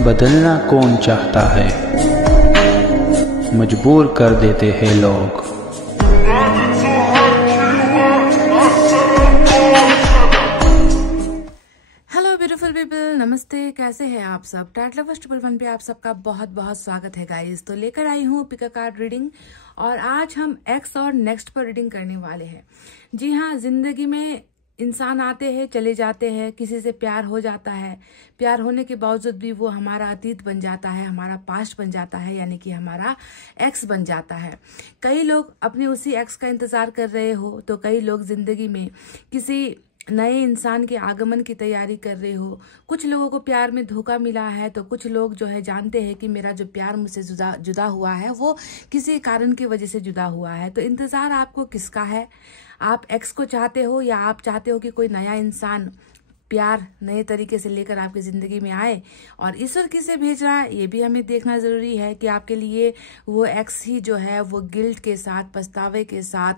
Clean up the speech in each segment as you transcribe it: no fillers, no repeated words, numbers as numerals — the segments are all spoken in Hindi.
बदलना कौन चाहता है, मजबूर कर देते हैं लोग। हेलो ब्यूटीफुल पीपल, नमस्ते। कैसे हैं आप सब? टैट लवर्स 111 पे आप सबका बहुत बहुत स्वागत है गाइस। तो लेकर आई हूँ पिक अ कार्ड रीडिंग और आज हम एक्स और नेक्स्ट पर रीडिंग करने वाले हैं। जी हाँ, जिंदगी में इंसान आते हैं, चले जाते हैं, किसी से प्यार हो जाता है, प्यार होने के बावजूद भी वो हमारा अतीत बन जाता है, हमारा पास्ट बन जाता है, यानी कि हमारा एक्स बन जाता है। कई लोग अपने उसी एक्स का इंतजार कर रहे हो, तो कई लोग जिंदगी में किसी नए इंसान के आगमन की तैयारी कर रहे हो। कुछ लोगों को प्यार में धोखा मिला है, तो कुछ लोग जो है जानते हैं कि मेरा जो प्यार मुझसे जुदा हुआ है वो किसी कारण की वजह से जुदा हुआ है। तो इंतजार आपको किसका है? आप एक्स को चाहते हो या आप चाहते हो कि कोई नया इंसान प्यार नए तरीके से लेकर आपकी जिंदगी में आए? और ईश्वर किसे भेज रहा है ये भी हमें देखना जरूरी है कि आपके लिए वो एक्स ही जो है वो गिल्ट के साथ, पछतावे के साथ,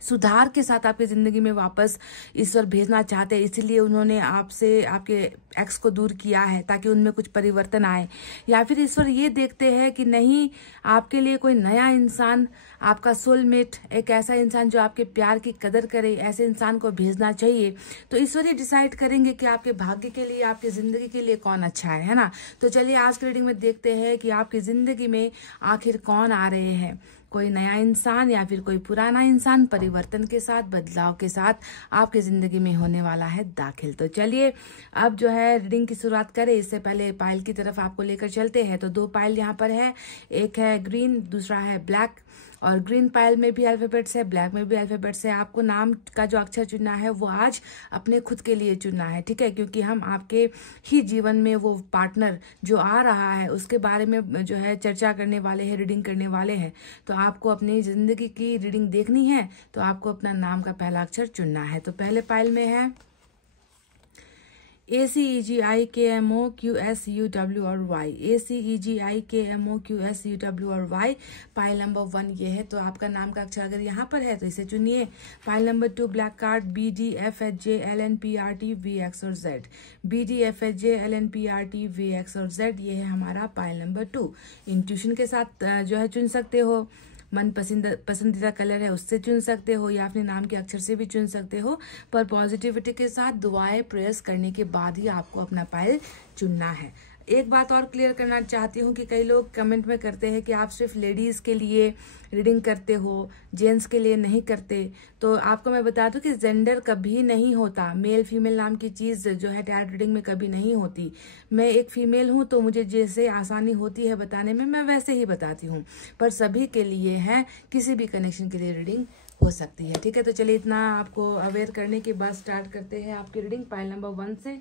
सुधार के साथ आपकी जिंदगी में वापस ईश्वर भेजना चाहते हैं। इसीलिए उन्होंने आपसे, आपके एक्स को दूर किया है ताकि उनमें कुछ परिवर्तन आए। या फिर ईश्वर ये देखते हैं कि नहीं, आपके लिए कोई नया इंसान, आपका सोलमेट, एक ऐसा इंसान जो आपके प्यार की कदर करे, ऐसे इंसान को भेजना चाहिए। तो ईश्वर ये डिसाइड करेंगे कि आपके भाग्य के लिए, आपकी जिंदगी के लिए कौन अच्छा है ना। तो चलिए आज की रीडिंग में देखते हैं कि आपकी जिंदगी में आखिर कौन आ रहे हैं। कोई नया इंसान या फिर कोई पुराना इंसान परिवर्तन के साथ, बदलाव के साथ आपकी जिंदगी में होने वाला है दाखिल। तो चलिए अब जो है रीडिंग की शुरुआत करें। इससे पहले पाइल की तरफ आपको लेकर चलते हैं। तो दो पाइल यहाँ पर है, एक है ग्रीन, दूसरा है ब्लैक। और ग्रीन पाइल में भी अल्फाबेट्स है, ब्लैक में भी अल्फाबेट्स है। आपको नाम का जो अक्षर चुनना है वो आज अपने खुद के लिए चुनना है, ठीक है? क्योंकि हम आपके ही जीवन में वो पार्टनर जो आ रहा है उसके बारे में जो है चर्चा करने वाले हैं, रीडिंग करने वाले हैं। तो आपको अपनी जिंदगी की रीडिंग देखनी है तो आपको अपना नाम का पहला अक्षर चुनना है। तो पहले पाइल में है ACEGIKMOQSUW और Y, ACEGIKMOQSUW और Y। पाइल नंबर 1 ये है। तो आपका नाम का अक्षर अगर यहाँ पर है तो इसे चुनिए। Pile number 2 black card BDFHJLNPRTVX और Z, BDFHJLNPRTVX और Z, ये है हमारा पाइल नंबर 2। इंट्यूशन के साथ जो है चुन सकते हो, मन पसंदीदा कलर है उससे चुन सकते हो, या अपने नाम के अक्षर से भी चुन सकते हो। पर पॉजिटिविटी के साथ दुआएं, प्रेयर्स करने के बाद ही आपको अपना पाइल चुनना है। एक बात और क्लियर करना चाहती हूँ कि कई लोग कमेंट में करते हैं कि आप सिर्फ लेडीज के लिए रीडिंग करते हो, जेंट्स के लिए नहीं करते। तो आपको मैं बता दूं कि जेंडर कभी नहीं होता, मेल फीमेल नाम की चीज जो है टैरोट रीडिंग में कभी नहीं होती। मैं एक फीमेल हूं तो मुझे जैसे आसानी होती है बताने में, मैं वैसे ही बताती हूँ। पर सभी के लिए है, किसी भी कनेक्शन के लिए रीडिंग हो सकती है, ठीक है? तो चलिए इतना आपको अवेयर करने के बाद स्टार्ट करते हैं आपकी रीडिंग पाइल नंबर 1 से।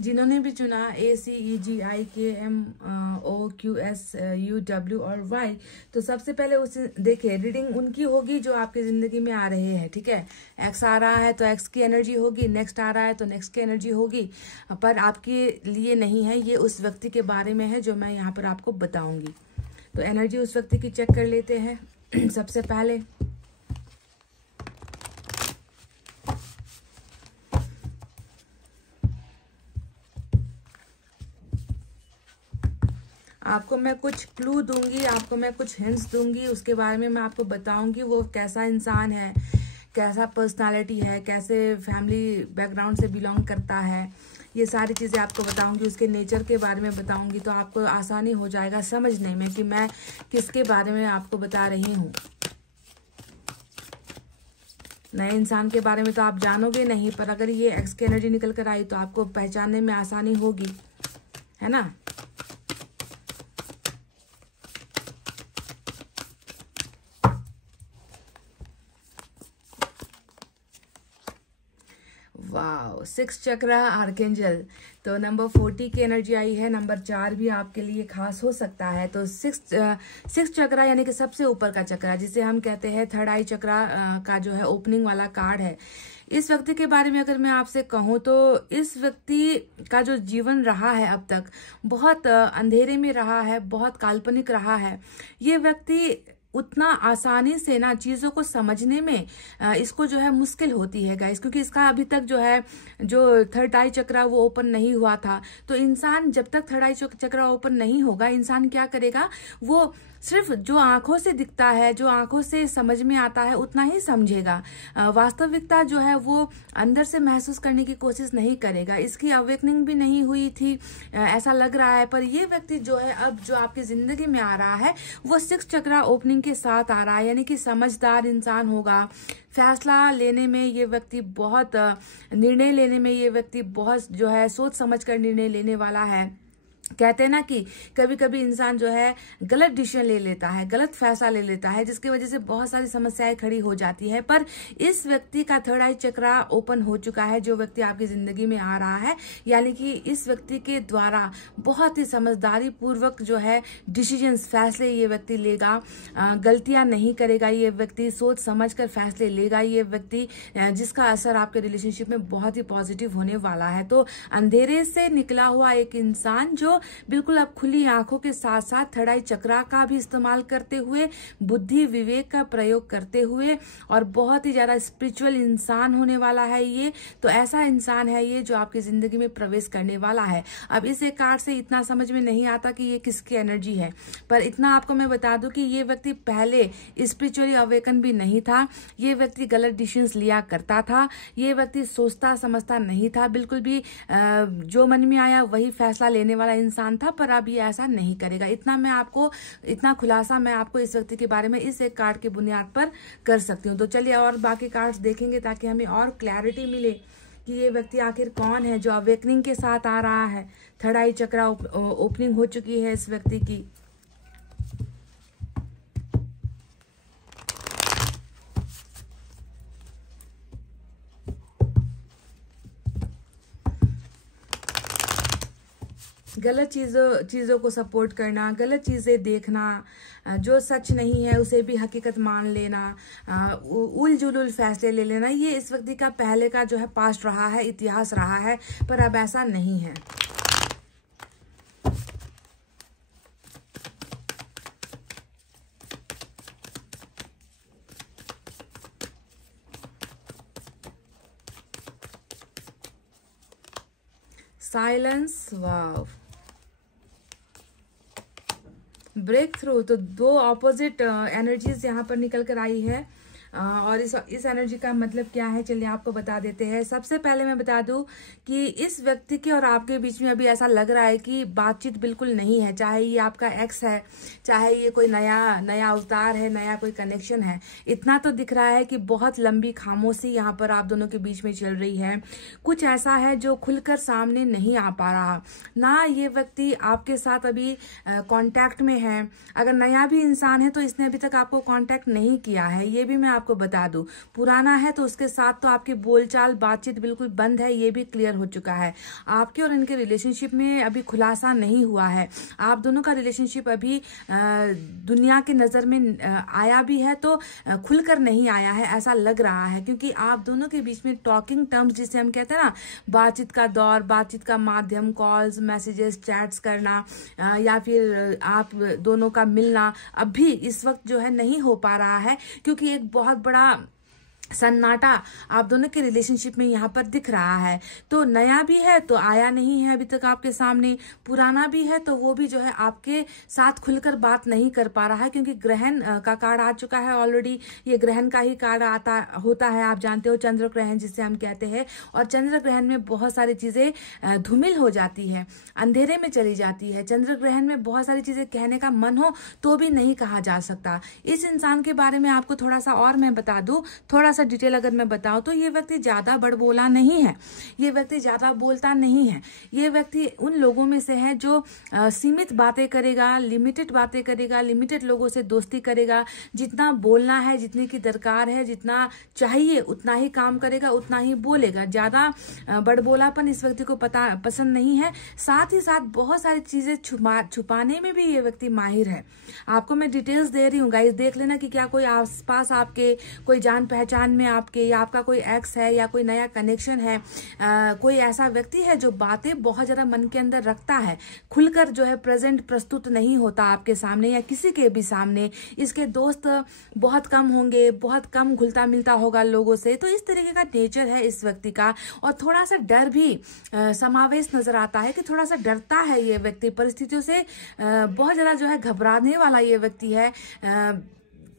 जिन्होंने भी चुना ACEGIKMOQSUW और Y, तो सबसे पहले उसे देखिए, रीडिंग उनकी होगी जो आपकी जिंदगी में आ रहे हैं, ठीक है? एक्स आ रहा है तो एक्स की एनर्जी होगी, नेक्स्ट आ रहा है तो नेक्स्ट की एनर्जी होगी। पर आपके लिए नहीं है, ये उस व्यक्ति के बारे में है जो मैं यहाँ पर आपको बताऊंगी। तो एनर्जी उस व्यक्ति की चेक कर लेते हैं सबसे पहले। आपको मैं कुछ क्लू दूंगी, आपको मैं कुछ हिंट्स दूंगी, उसके बारे में मैं आपको बताऊंगी वो कैसा इंसान है, कैसा पर्सनालिटी है, कैसे फैमिली बैकग्राउंड से बिलोंग करता है, ये सारी चीज़ें आपको बताऊंगी। उसके नेचर के बारे में बताऊंगी तो आपको आसानी हो जाएगा समझने में कि मैं किसके बारे में आपको बता रही हूँ। नए इंसान के बारे में तो आप जानोगे नहीं, पर अगर ये एक्स की एनर्जी निकल कर आई तो आपको पहचानने में आसानी होगी, है ना? वाओ, 6 चक्रा आर्केंजल। तो नंबर 40 की एनर्जी आई है। नंबर 4 भी आपके लिए खास हो सकता है। तो 6 चक्रा यानी कि सबसे ऊपर का चक्रा, जिसे हम कहते हैं थर्ड आई चक्रा का जो है ओपनिंग वाला कार्ड है। इस व्यक्ति के बारे में अगर मैं आपसे कहूँ तो इस व्यक्ति का जो जीवन रहा है अब तक बहुत अंधेरे में रहा है, बहुत काल्पनिक रहा है। ये व्यक्ति उतना आसानी से ना चीजों को समझने में इसको जो है मुश्किल होती है गाइस, क्योंकि इसका अभी तक जो है जो थर्ड आई चक्रा वो ओपन नहीं हुआ था। तो इंसान जब तक थर्ड आई चक्रा ओपन नहीं होगा, इंसान क्या करेगा, वो सिर्फ जो आंखों से दिखता है, जो आंखों से समझ में आता है उतना ही समझेगा। वास्तविकता जो है वो अंदर से महसूस करने की कोशिश नहीं करेगा। इसकी अवेकनिंग भी नहीं हुई थी ऐसा लग रहा है। पर ये व्यक्ति जो है अब जो आपकी जिंदगी में आ रहा है वो 6 चक्रा ओपनिंग के साथ आ रहा है, यानी कि समझदार इंसान होगा। फैसला लेने में ये व्यक्ति बहुत, निर्णय लेने में ये व्यक्ति बहुत जो है सोच समझ कर निर्णय लेने वाला है। कहते हैं ना कि कभी कभी इंसान जो है गलत डिसीजन ले लेता है, गलत फैसला ले लेता है, जिसकी वजह से बहुत सारी समस्याएं खड़ी हो जाती है। पर इस व्यक्ति का थर्ड आई चक्रा ओपन हो चुका है, जो व्यक्ति आपकी जिंदगी में आ रहा है, यानी कि इस व्यक्ति के द्वारा बहुत ही समझदारी पूर्वक जो है डिसीजंस, फैसले ये व्यक्ति लेगा, गलतियां नहीं करेगा। ये व्यक्ति सोच समझ कर फैसले लेगा। ये व्यक्ति जिसका असर आपके रिलेशनशिप में बहुत ही पॉजिटिव होने वाला है। तो अंधेरे से निकला हुआ एक इंसान जो बिल्कुल अब खुली आंखों के साथ साथ थर्ड आई चक्रा का भी इस्तेमाल करते हुए, बुद्धि विवेक का प्रयोग करते हुए, और बहुत ही ज्यादा स्पिरिचुअल इंसान होने वाला है ये। तो ऐसा इंसान है ये जो आपकी जिंदगी में प्रवेश करने वाला है। अब इस एक कार्ड से इतना समझ में नहीं आता कि ये किसकी एनर्जी है, पर इतना आपको मैं बता दूं कि ये व्यक्ति पहले स्पिरिचुअली अवेकन भी नहीं था। ये व्यक्ति गलत डिसीजंस लिया करता था। ये व्यक्ति सोचता समझता नहीं था, बिल्कुल भी जो मन में आया वही फैसला लेने वाला इंसान था। पर अब ये ऐसा नहीं करेगा। इतना खुलासा मैं आपको इस व्यक्ति के बारे में इस एक कार्ड के बुनियाद पर कर सकती हूँ। तो चलिए और बाकी कार्ड्स देखेंगे ताकि हमें और क्लैरिटी मिले कि ये व्यक्ति आखिर कौन है जो अवेकनिंग के साथ आ रहा है। थर्ड आई चक्रा ओपनिंग हो चुकी है इस व्यक्ति की। गलत चीजों को सपोर्ट करना, गलत चीजें देखना, जो सच नहीं है उसे भी हकीकत मान लेना, उल जुलूल फैसले ले लेना, ये इस व्यक्ति का पहले का जो है पास्ट रहा है, इतिहास रहा है। पर अब ऐसा नहीं है। साइलेंस, वाव, ब्रेक थ्रू। तो दो ऑपोजिट एनर्जीज यहाँ पर निकल कर आई है। और इस एनर्जी का मतलब क्या है चलिए आपको बता देते हैं। सबसे पहले मैं बता दूं कि इस व्यक्ति के और आपके बीच में अभी ऐसा लग रहा है कि बातचीत बिल्कुल नहीं है। चाहे ये आपका एक्स है, चाहे ये कोई नया अवतार है, नया कोई कनेक्शन है, इतना तो दिख रहा है कि बहुत लंबी खामोशी यहाँ पर आप दोनों के बीच में चल रही है। कुछ ऐसा है जो खुलकर सामने नहीं आ पा रहा ना। ये व्यक्ति आपके साथ अभी कांटेक्ट में है। अगर नया भी इंसान है तो इसने अभी तक आपको कांटेक्ट नहीं किया है, ये भी मैं आपको बता दूं। पुराना है तो उसके साथ तो आपकी बोलचाल बातचीत बिल्कुल बंद है, ये भी क्लियर हो चुका है। आपके और इनके रिलेशनशिप में अभी खुलासा नहीं हुआ है। आप दोनों का रिलेशनशिप अभी दुनिया की नजर में आया भी है तो खुलकर नहीं आया है ऐसा लग रहा है, क्योंकि आप दोनों के बीच में टॉकिंग टर्म्स जिसे हम कहते हैं ना, बातचीत का दौर, बातचीत का माध्यम, कॉल्स, मैसेजेस, चैट्स करना, या फिर आप दोनों का मिलना अभी इस वक्त जो है नहीं हो पा रहा है, क्योंकि एक बहुत बड़ा सन्नाटा आप दोनों के रिलेशनशिप में यहाँ पर दिख रहा है। तो नया भी है तो आया नहीं है अभी तक आपके सामने, पुराना भी है तो वो भी जो है आपके साथ खुलकर बात नहीं कर पा रहा है, क्योंकि ग्रहण का कार्ड आ चुका है ऑलरेडी। ये ग्रहण का ही कार्ड होता है, आप जानते हो, चंद्र ग्रहण जिसे हम कहते हैं। और चंद्र ग्रहण में बहुत सारी चीजें धूमिल हो जाती है, अंधेरे में चली जाती है। चंद्र ग्रहण में बहुत सारी चीजें कहने का मन हो तो भी नहीं कहा जा सकता। इस इंसान के बारे में आपको थोड़ा सा और मैं बता दूं, थोड़ा डिटेल अगर मैं बताऊं तो ये व्यक्ति ज्यादा बड़बोला नहीं है, ये व्यक्ति ज्यादा बोलता नहीं है। ये व्यक्ति उन लोगों में से है जो सीमित बातें करेगा, लिमिटेड बातें करेगा, लिमिटेड लोगों से दोस्ती करेगा। जितना बोलना है, जितने की दरकार है, जितना चाहिए उतना ही काम करेगा, उतना ही बोलेगा। ज्यादा बड़बोलापन इस व्यक्ति को पसंद नहीं है। साथ ही साथ बहुत सारी चीजें छुपाने में भी ये व्यक्ति माहिर है। आपको मैं डिटेल्स दे रही हूँ गाइस, देख लेना कि क्या कोई आसपास आपके कोई जान पहचान में आपके, या आपका कोई एक्स है या कोई नया कनेक्शन है, कोई ऐसा व्यक्ति है जो बातें बहुत ज्यादा मन के अंदर रखता है, खुलकर जो है प्रेजेंट प्रस्तुत नहीं होता आपके सामने या किसी के भी सामने, इसके दोस्त बहुत कम होंगे, बहुत कम घुलता मिलता होगा लोगों से। तो इस तरीके का नेचर है इस व्यक्ति का। और थोड़ा सा डर भी समावेश नजर आता है कि थोड़ा सा डरता है ये व्यक्ति परिस्थितियों से, बहुत ज्यादा जो है घबराने वाला ये व्यक्ति है।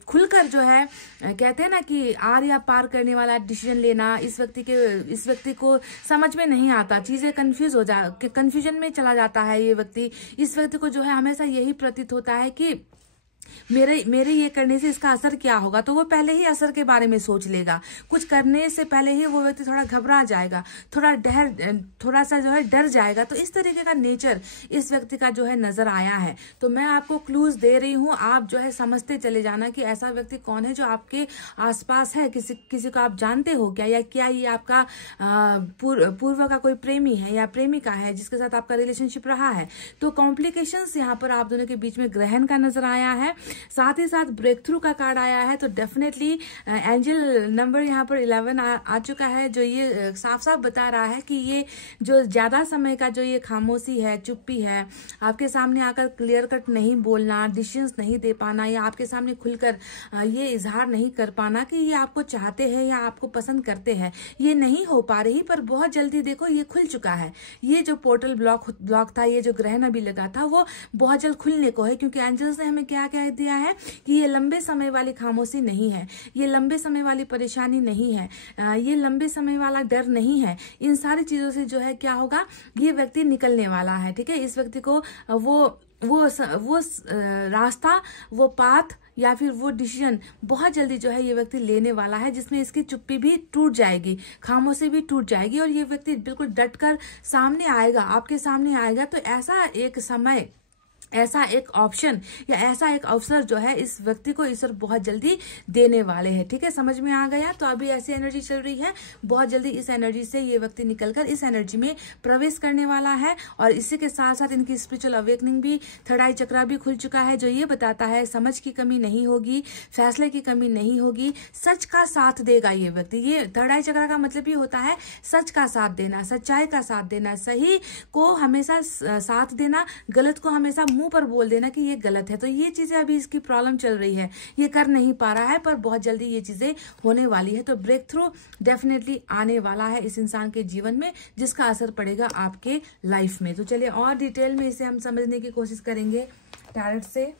खुलकर जो है कहते हैं ना कि आर या पार करने वाला डिसीजन लेना इस व्यक्ति को समझ में नहीं आता, चीजें कंफ्यूजन में चला जाता है ये व्यक्ति। इस व्यक्ति को जो है हमेशा यही प्रतीत होता है कि मेरे ये करने से इसका असर क्या होगा, तो वो पहले ही असर के बारे में सोच लेगा। कुछ करने से पहले ही वो व्यक्ति थोड़ा घबरा जाएगा, थोड़ा सा जो है डर जाएगा। तो इस तरीके का नेचर इस व्यक्ति का जो है नजर आया है। तो मैं आपको क्लूज दे रही हूँ, आप जो है समझते चले जाना कि ऐसा व्यक्ति कौन है जो आपके आसपास है। किसी को आप जानते हो क्या, या क्या ये आपका पूर्व का कोई प्रेमी है या प्रेमिका है जिसके साथ आपका रिलेशनशिप रहा है। तो कॉम्प्लिकेशंस यहाँ पर आप दोनों के बीच में ग्रहण का नजर आया है, साथ ही साथ ब्रेक थ्रू का कार्ड आया है। तो डेफिनेटली एंजल नंबर यहाँ पर 11 आ चुका है, जो ये साफ साफ बता रहा है कि ये जो ज्यादा समय का जो ये खामोशी है, चुप्पी है, आपके सामने आकर क्लियर कट नहीं बोलना, डिसीजंस नहीं दे पाना, या आपके सामने खुलकर ये इजहार नहीं कर पाना कि ये आपको चाहते हैं या आपको पसंद करते हैं, ये नहीं हो पा रही। पर बहुत जल्दी देखो ये खुल चुका है। ये जो पोर्टल ब्लॉक था, ये जो ग्रहण अभी लगा था, वो बहुत जल्द खुलने को है, क्योंकि एंजल्स ने हमें क्या कह दिया है कि ये लंबे समय वाली खामोशी नहीं है, ये लंबे समय वाली परेशानी नहीं है, ये लंबे समय वाला डर नहीं है। इन सारी चीजों से जो है क्या होगा, ये व्यक्ति निकलने वाला है। ठीक है, इस व्यक्ति को वो रास्ता, वो पाथ या फिर वो डिसीजन बहुत जल्दी जो है ये व्यक्ति लेने वाला है, जिसमें इसकी चुप्पी भी टूट जाएगी, खामोशी भी टूट जाएगी, और ये व्यक्ति बिल्कुल डटकर सामने आएगा, आपके सामने आएगा। तो ऐसा एक समय, ऐसा एक ऑप्शन या ऐसा एक अवसर जो है इस व्यक्ति को ईश्वर बहुत जल्दी देने वाले हैं। ठीक है, समझ में आ गया। तो अभी ऐसी एनर्जी चल रही है, बहुत जल्दी इस एनर्जी से ये व्यक्ति निकलकर इस एनर्जी में प्रवेश करने वाला है। और इसी के साथ साथ इनकी स्पिरिचुअल अवेकनिंग भी, थर्ड आई चक्रा भी खुल चुका है, जो ये बताता है समझ की कमी नहीं होगी, फैसले की कमी नहीं होगी, सच का साथ देगा ये व्यक्ति। ये थर्ड आई चक्रा का मतलब ये होता है सच का साथ देना, सच्चाई का साथ देना, सही को हमेशा साथ देना, गलत को हमेशा मुंह पर बोल देना कि ये गलत है। तो ये चीजें अभी इसकी प्रॉब्लम चल रही है, ये कर नहीं पा रहा है, पर बहुत जल्दी ये चीजें होने वाली है। तो ब्रेक थ्रू डेफिनेटली आने वाला है इस इंसान के जीवन में, जिसका असर पड़ेगा आपके लाइफ में। तो चलिए और डिटेल में इसे हम समझने की कोशिश करेंगे टैरोट से।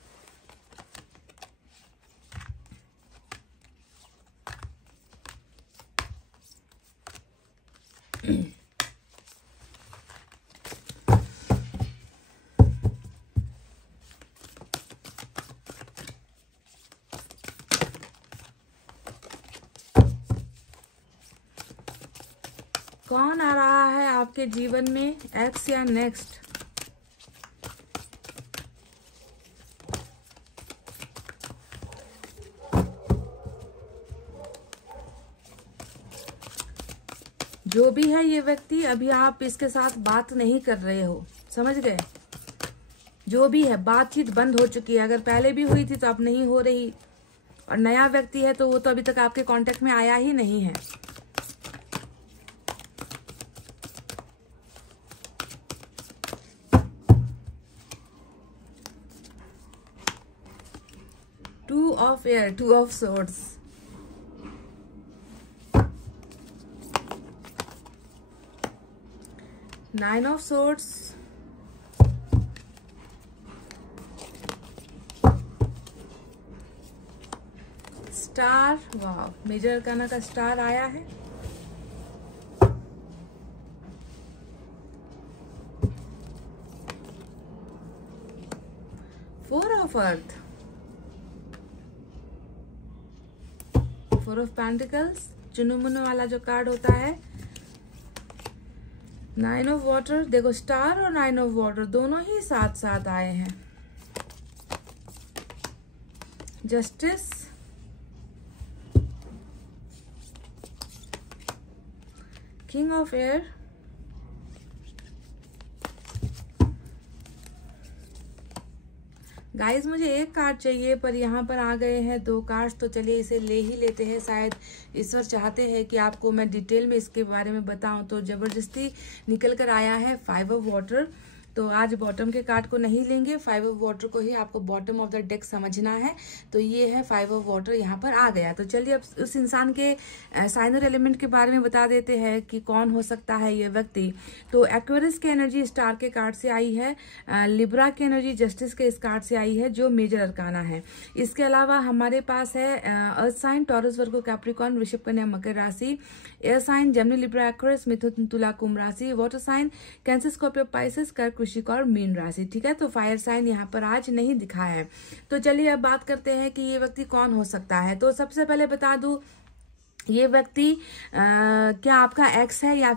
कौन आ रहा है आपके जीवन में, एक्स या नेक्स्ट? जो भी है ये व्यक्ति, अभी आप इसके साथ बात नहीं कर रहे हो, समझ गए? जो भी है, बातचीत बंद हो चुकी है। अगर पहले भी हुई थी तो अब नहीं हो रही, और नया व्यक्ति है तो वो तो अभी तक आपके कांटेक्ट में आया ही नहीं है। Two of air, two of swords, nine of swords, star, वाह, मेजर अरकाना का स्टार आया है। Four of earth, four of pentacles, चुनुमुनु वाला जो कार्ड होता है, नाइन ऑफ वाटर। देखो स्टार और नाइन ऑफ वाटर दोनों ही साथ साथ आए हैं। Justice, king of air, guys मुझे एक कार्ड चाहिए पर यहाँ पर आ गए हैं 2 कार्ड्स, तो चलिए इसे ले ही लेते हैं। शायद ईश्वर चाहते हैं कि आपको मैं डिटेल में इसके बारे में बताऊं, तो जबरदस्ती निकल कर आया है 5 ऑफ वाटर। तो आज बॉटम के कार्ड को नहीं लेंगे, 5 ऑफ वाटर को ही आपको बॉटम ऑफ द डेक समझना है। तो ये है 5 ऑफ वाटर यहाँ पर आ गया। तो चलिए अब उस इंसान के साइन और एलिमेंट के बारे में बता देते हैं कि कौन हो सकता है ये व्यक्ति। तो एक्वेरियस की एनर्जी स्टार के कार्ड से आई है, लिब्रा की एनर्जी जस्टिस के इस कार्ड से आई है जो मेजर अरकाना है। इसके अलावा हमारे पास है earth sign, Taurus, Virgo, Capricorn, वृषभ, कन्या, मकर राशि, air sign, Gemini, Libra, Aquarius, मिथुन, तुला, कुंभ राशि, water sign, Cancer, Scorpio, Pisces, कर्क, वृश्चिक और मीन राशि। ठीक है, तो फायर साइन यहाँ पर आज नहीं दिखा है। तो चलिए अब बात करते हैं कि ये व्यक्ति कौन हो सकता है। तो सबसे पहले बता दूं, ये व्यक्ति क्या आपका एक्स है या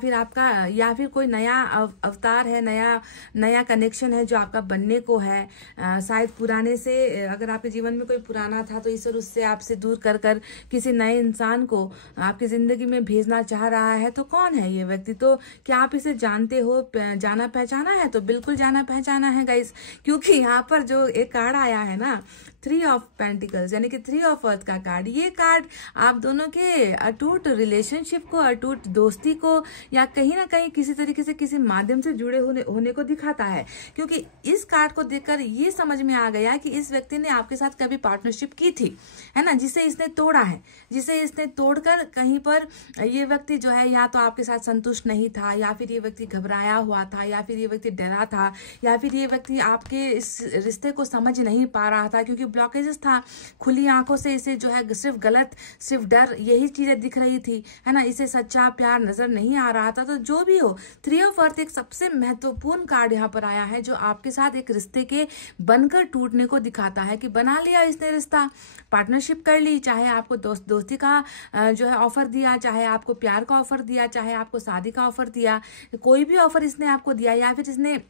फिर कोई नया अवतार है, नया कनेक्शन है जो आपका बनने को है। शायद पुराने से, अगर आपके जीवन में कोई पुराना था तो ईश्वर उससे आपसे दूर कर किसी नए इंसान को आपकी जिंदगी में भेजना चाह रहा है। तो कौन है ये व्यक्ति? तो क्या आप इसे जानते हो, जाना पहचाना है? तो बिल्कुल जाना पहचाना है गाइस, क्योंकि यहाँ पर जो एक कार्ड आया है ना, 3 ऑफ पेंटिकल्स यानी कि 3 ऑफ अर्थ का कार्ड। ये कार्ड आप दोनों के अटूट रिलेशनशिप को, अटूट दोस्ती को या कहीं ना कहीं किसी तरीके से किसी माध्यम से जुड़े होने को दिखाता है। क्योंकि इस कार्ड को देखकर ये समझ में आ गया कि इस व्यक्ति ने आपके साथ कभी पार्टनरशिप की थी, है ना, जिसे इसने तोड़ा है, जिसे इसने तोड़कर कहीं पर ये व्यक्ति जो है या तो आपके साथ संतुष्ट नहीं था, या फिर ये व्यक्ति घबराया हुआ था, या फिर ये व्यक्ति डरा था, या फिर ये व्यक्ति आपके इस रिश्ते को समझ नहीं पा रहा था क्योंकि ब्लॉकेजेस था। खुली आंखों से इसे जो है सिर्फ गलत, सिर्फ डर, यही चीजें दिख रही थी, है ना, इसे सच्चा प्यार नजर नहीं आ रहा था। तो जो भी हो, 3 ऑफ अर्थ एक सबसे महत्वपूर्ण कार्ड यहाँ पर आया है जो आपके साथ एक रिश्ते के बनकर टूटने को दिखाता है कि बना लिया इसने रिश्ता, पार्टनरशिप कर ली, चाहे आपको दोस्ती का जो है ऑफर दिया, चाहे आपको प्यार का ऑफर दिया, चाहे आपको शादी का ऑफर दिया, कोई भी ऑफर इसने आपको दिया, या फिर इसने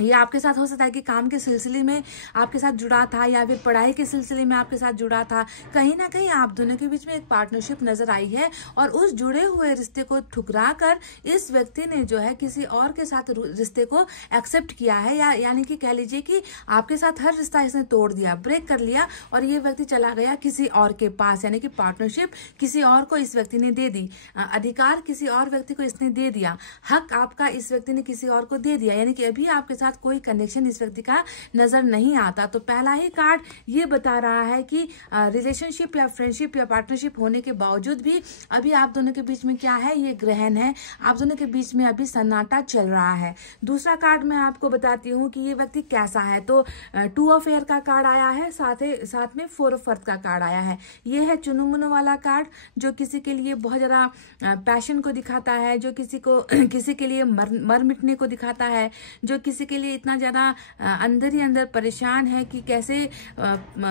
ये आपके साथ हो सकता है कि काम के सिलसिले में आपके साथ जुड़ा था, या फिर पढ़ाई के सिलसिले में आपके साथ जुड़ा था। कहीं ना कहीं आप दोनों के बीच में एक पार्टनरशिप नजर आई है और उस जुड़े हुए रिश्ते को ठुकरा कर इस व्यक्ति ने जो है किसी और के साथ रिश्ते को एक्सेप्ट किया है, या यानी कि कह लीजिए कि आपके साथ हर रिश्ता इसने तोड़ दिया, ब्रेक कर लिया और ये व्यक्ति चला गया किसी और के पास, यानी कि पार्टनरशिप किसी और को इस व्यक्ति ने दे दी, अधिकार किसी और व्यक्ति को इसने दे दिया, हक आपका इस व्यक्ति ने किसी और को दे दिया, यानी कि अभी आपके साथ कोई कनेक्शन इस व्यक्ति का नजर नहीं आता। तो पहला ही कार्ड ये बता रहा है कि रिलेशनशिप या फ्रेंडशिप या पार्टनरशिप होने के बावजूद भी अभी आप दोनों के बीच में क्या है, ये ग्रहण है, आप दोनों के बीच में अभी सन्नाटा चल रहा है। दूसरा कार्ड मैं आपको बताती हूँ कि ये व्यक्ति कैसा है। तो 2 ऑफ एयर का कार्ड आया है, साथ में 4 ऑफ अर्थ का कार्ड आया है। ये है चुनुमुनु वाला कार्ड जो किसी के लिए बहुत ज्यादा पैशन को दिखाता है, जो किसी के लिए मर मिटने को दिखाता है, जो किसी के लिए इतना ज्यादा अंदर ही अंदर परेशान है कि कैसे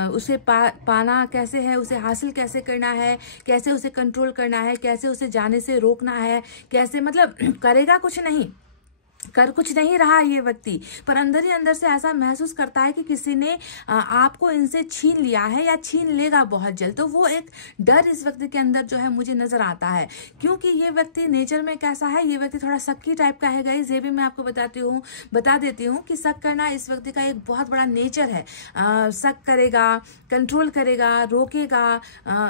उसे पाना कैसे है, उसे हासिल कैसे करना है, कैसे उसे कंट्रोल करना है, कैसे उसे जाने से रोकना है, कैसे मतलब करेगा कुछ नहीं रहा ये व्यक्ति, पर अंदर ही अंदर से ऐसा महसूस करता है कि किसी ने आपको इनसे छीन लिया है या छीन लेगा बहुत जल्द। तो वो एक डर इस व्यक्ति के अंदर जो है मुझे नजर आता है, क्योंकि ये व्यक्ति नेचर में कैसा है, ये व्यक्ति थोड़ा शक्की टाइप का है गाइस। ये भी मैं आपको बता देती हूँ कि शक करना इस व्यक्ति का एक बहुत बड़ा नेचर है। शक करेगा, कंट्रोल करेगा, रोकेगा,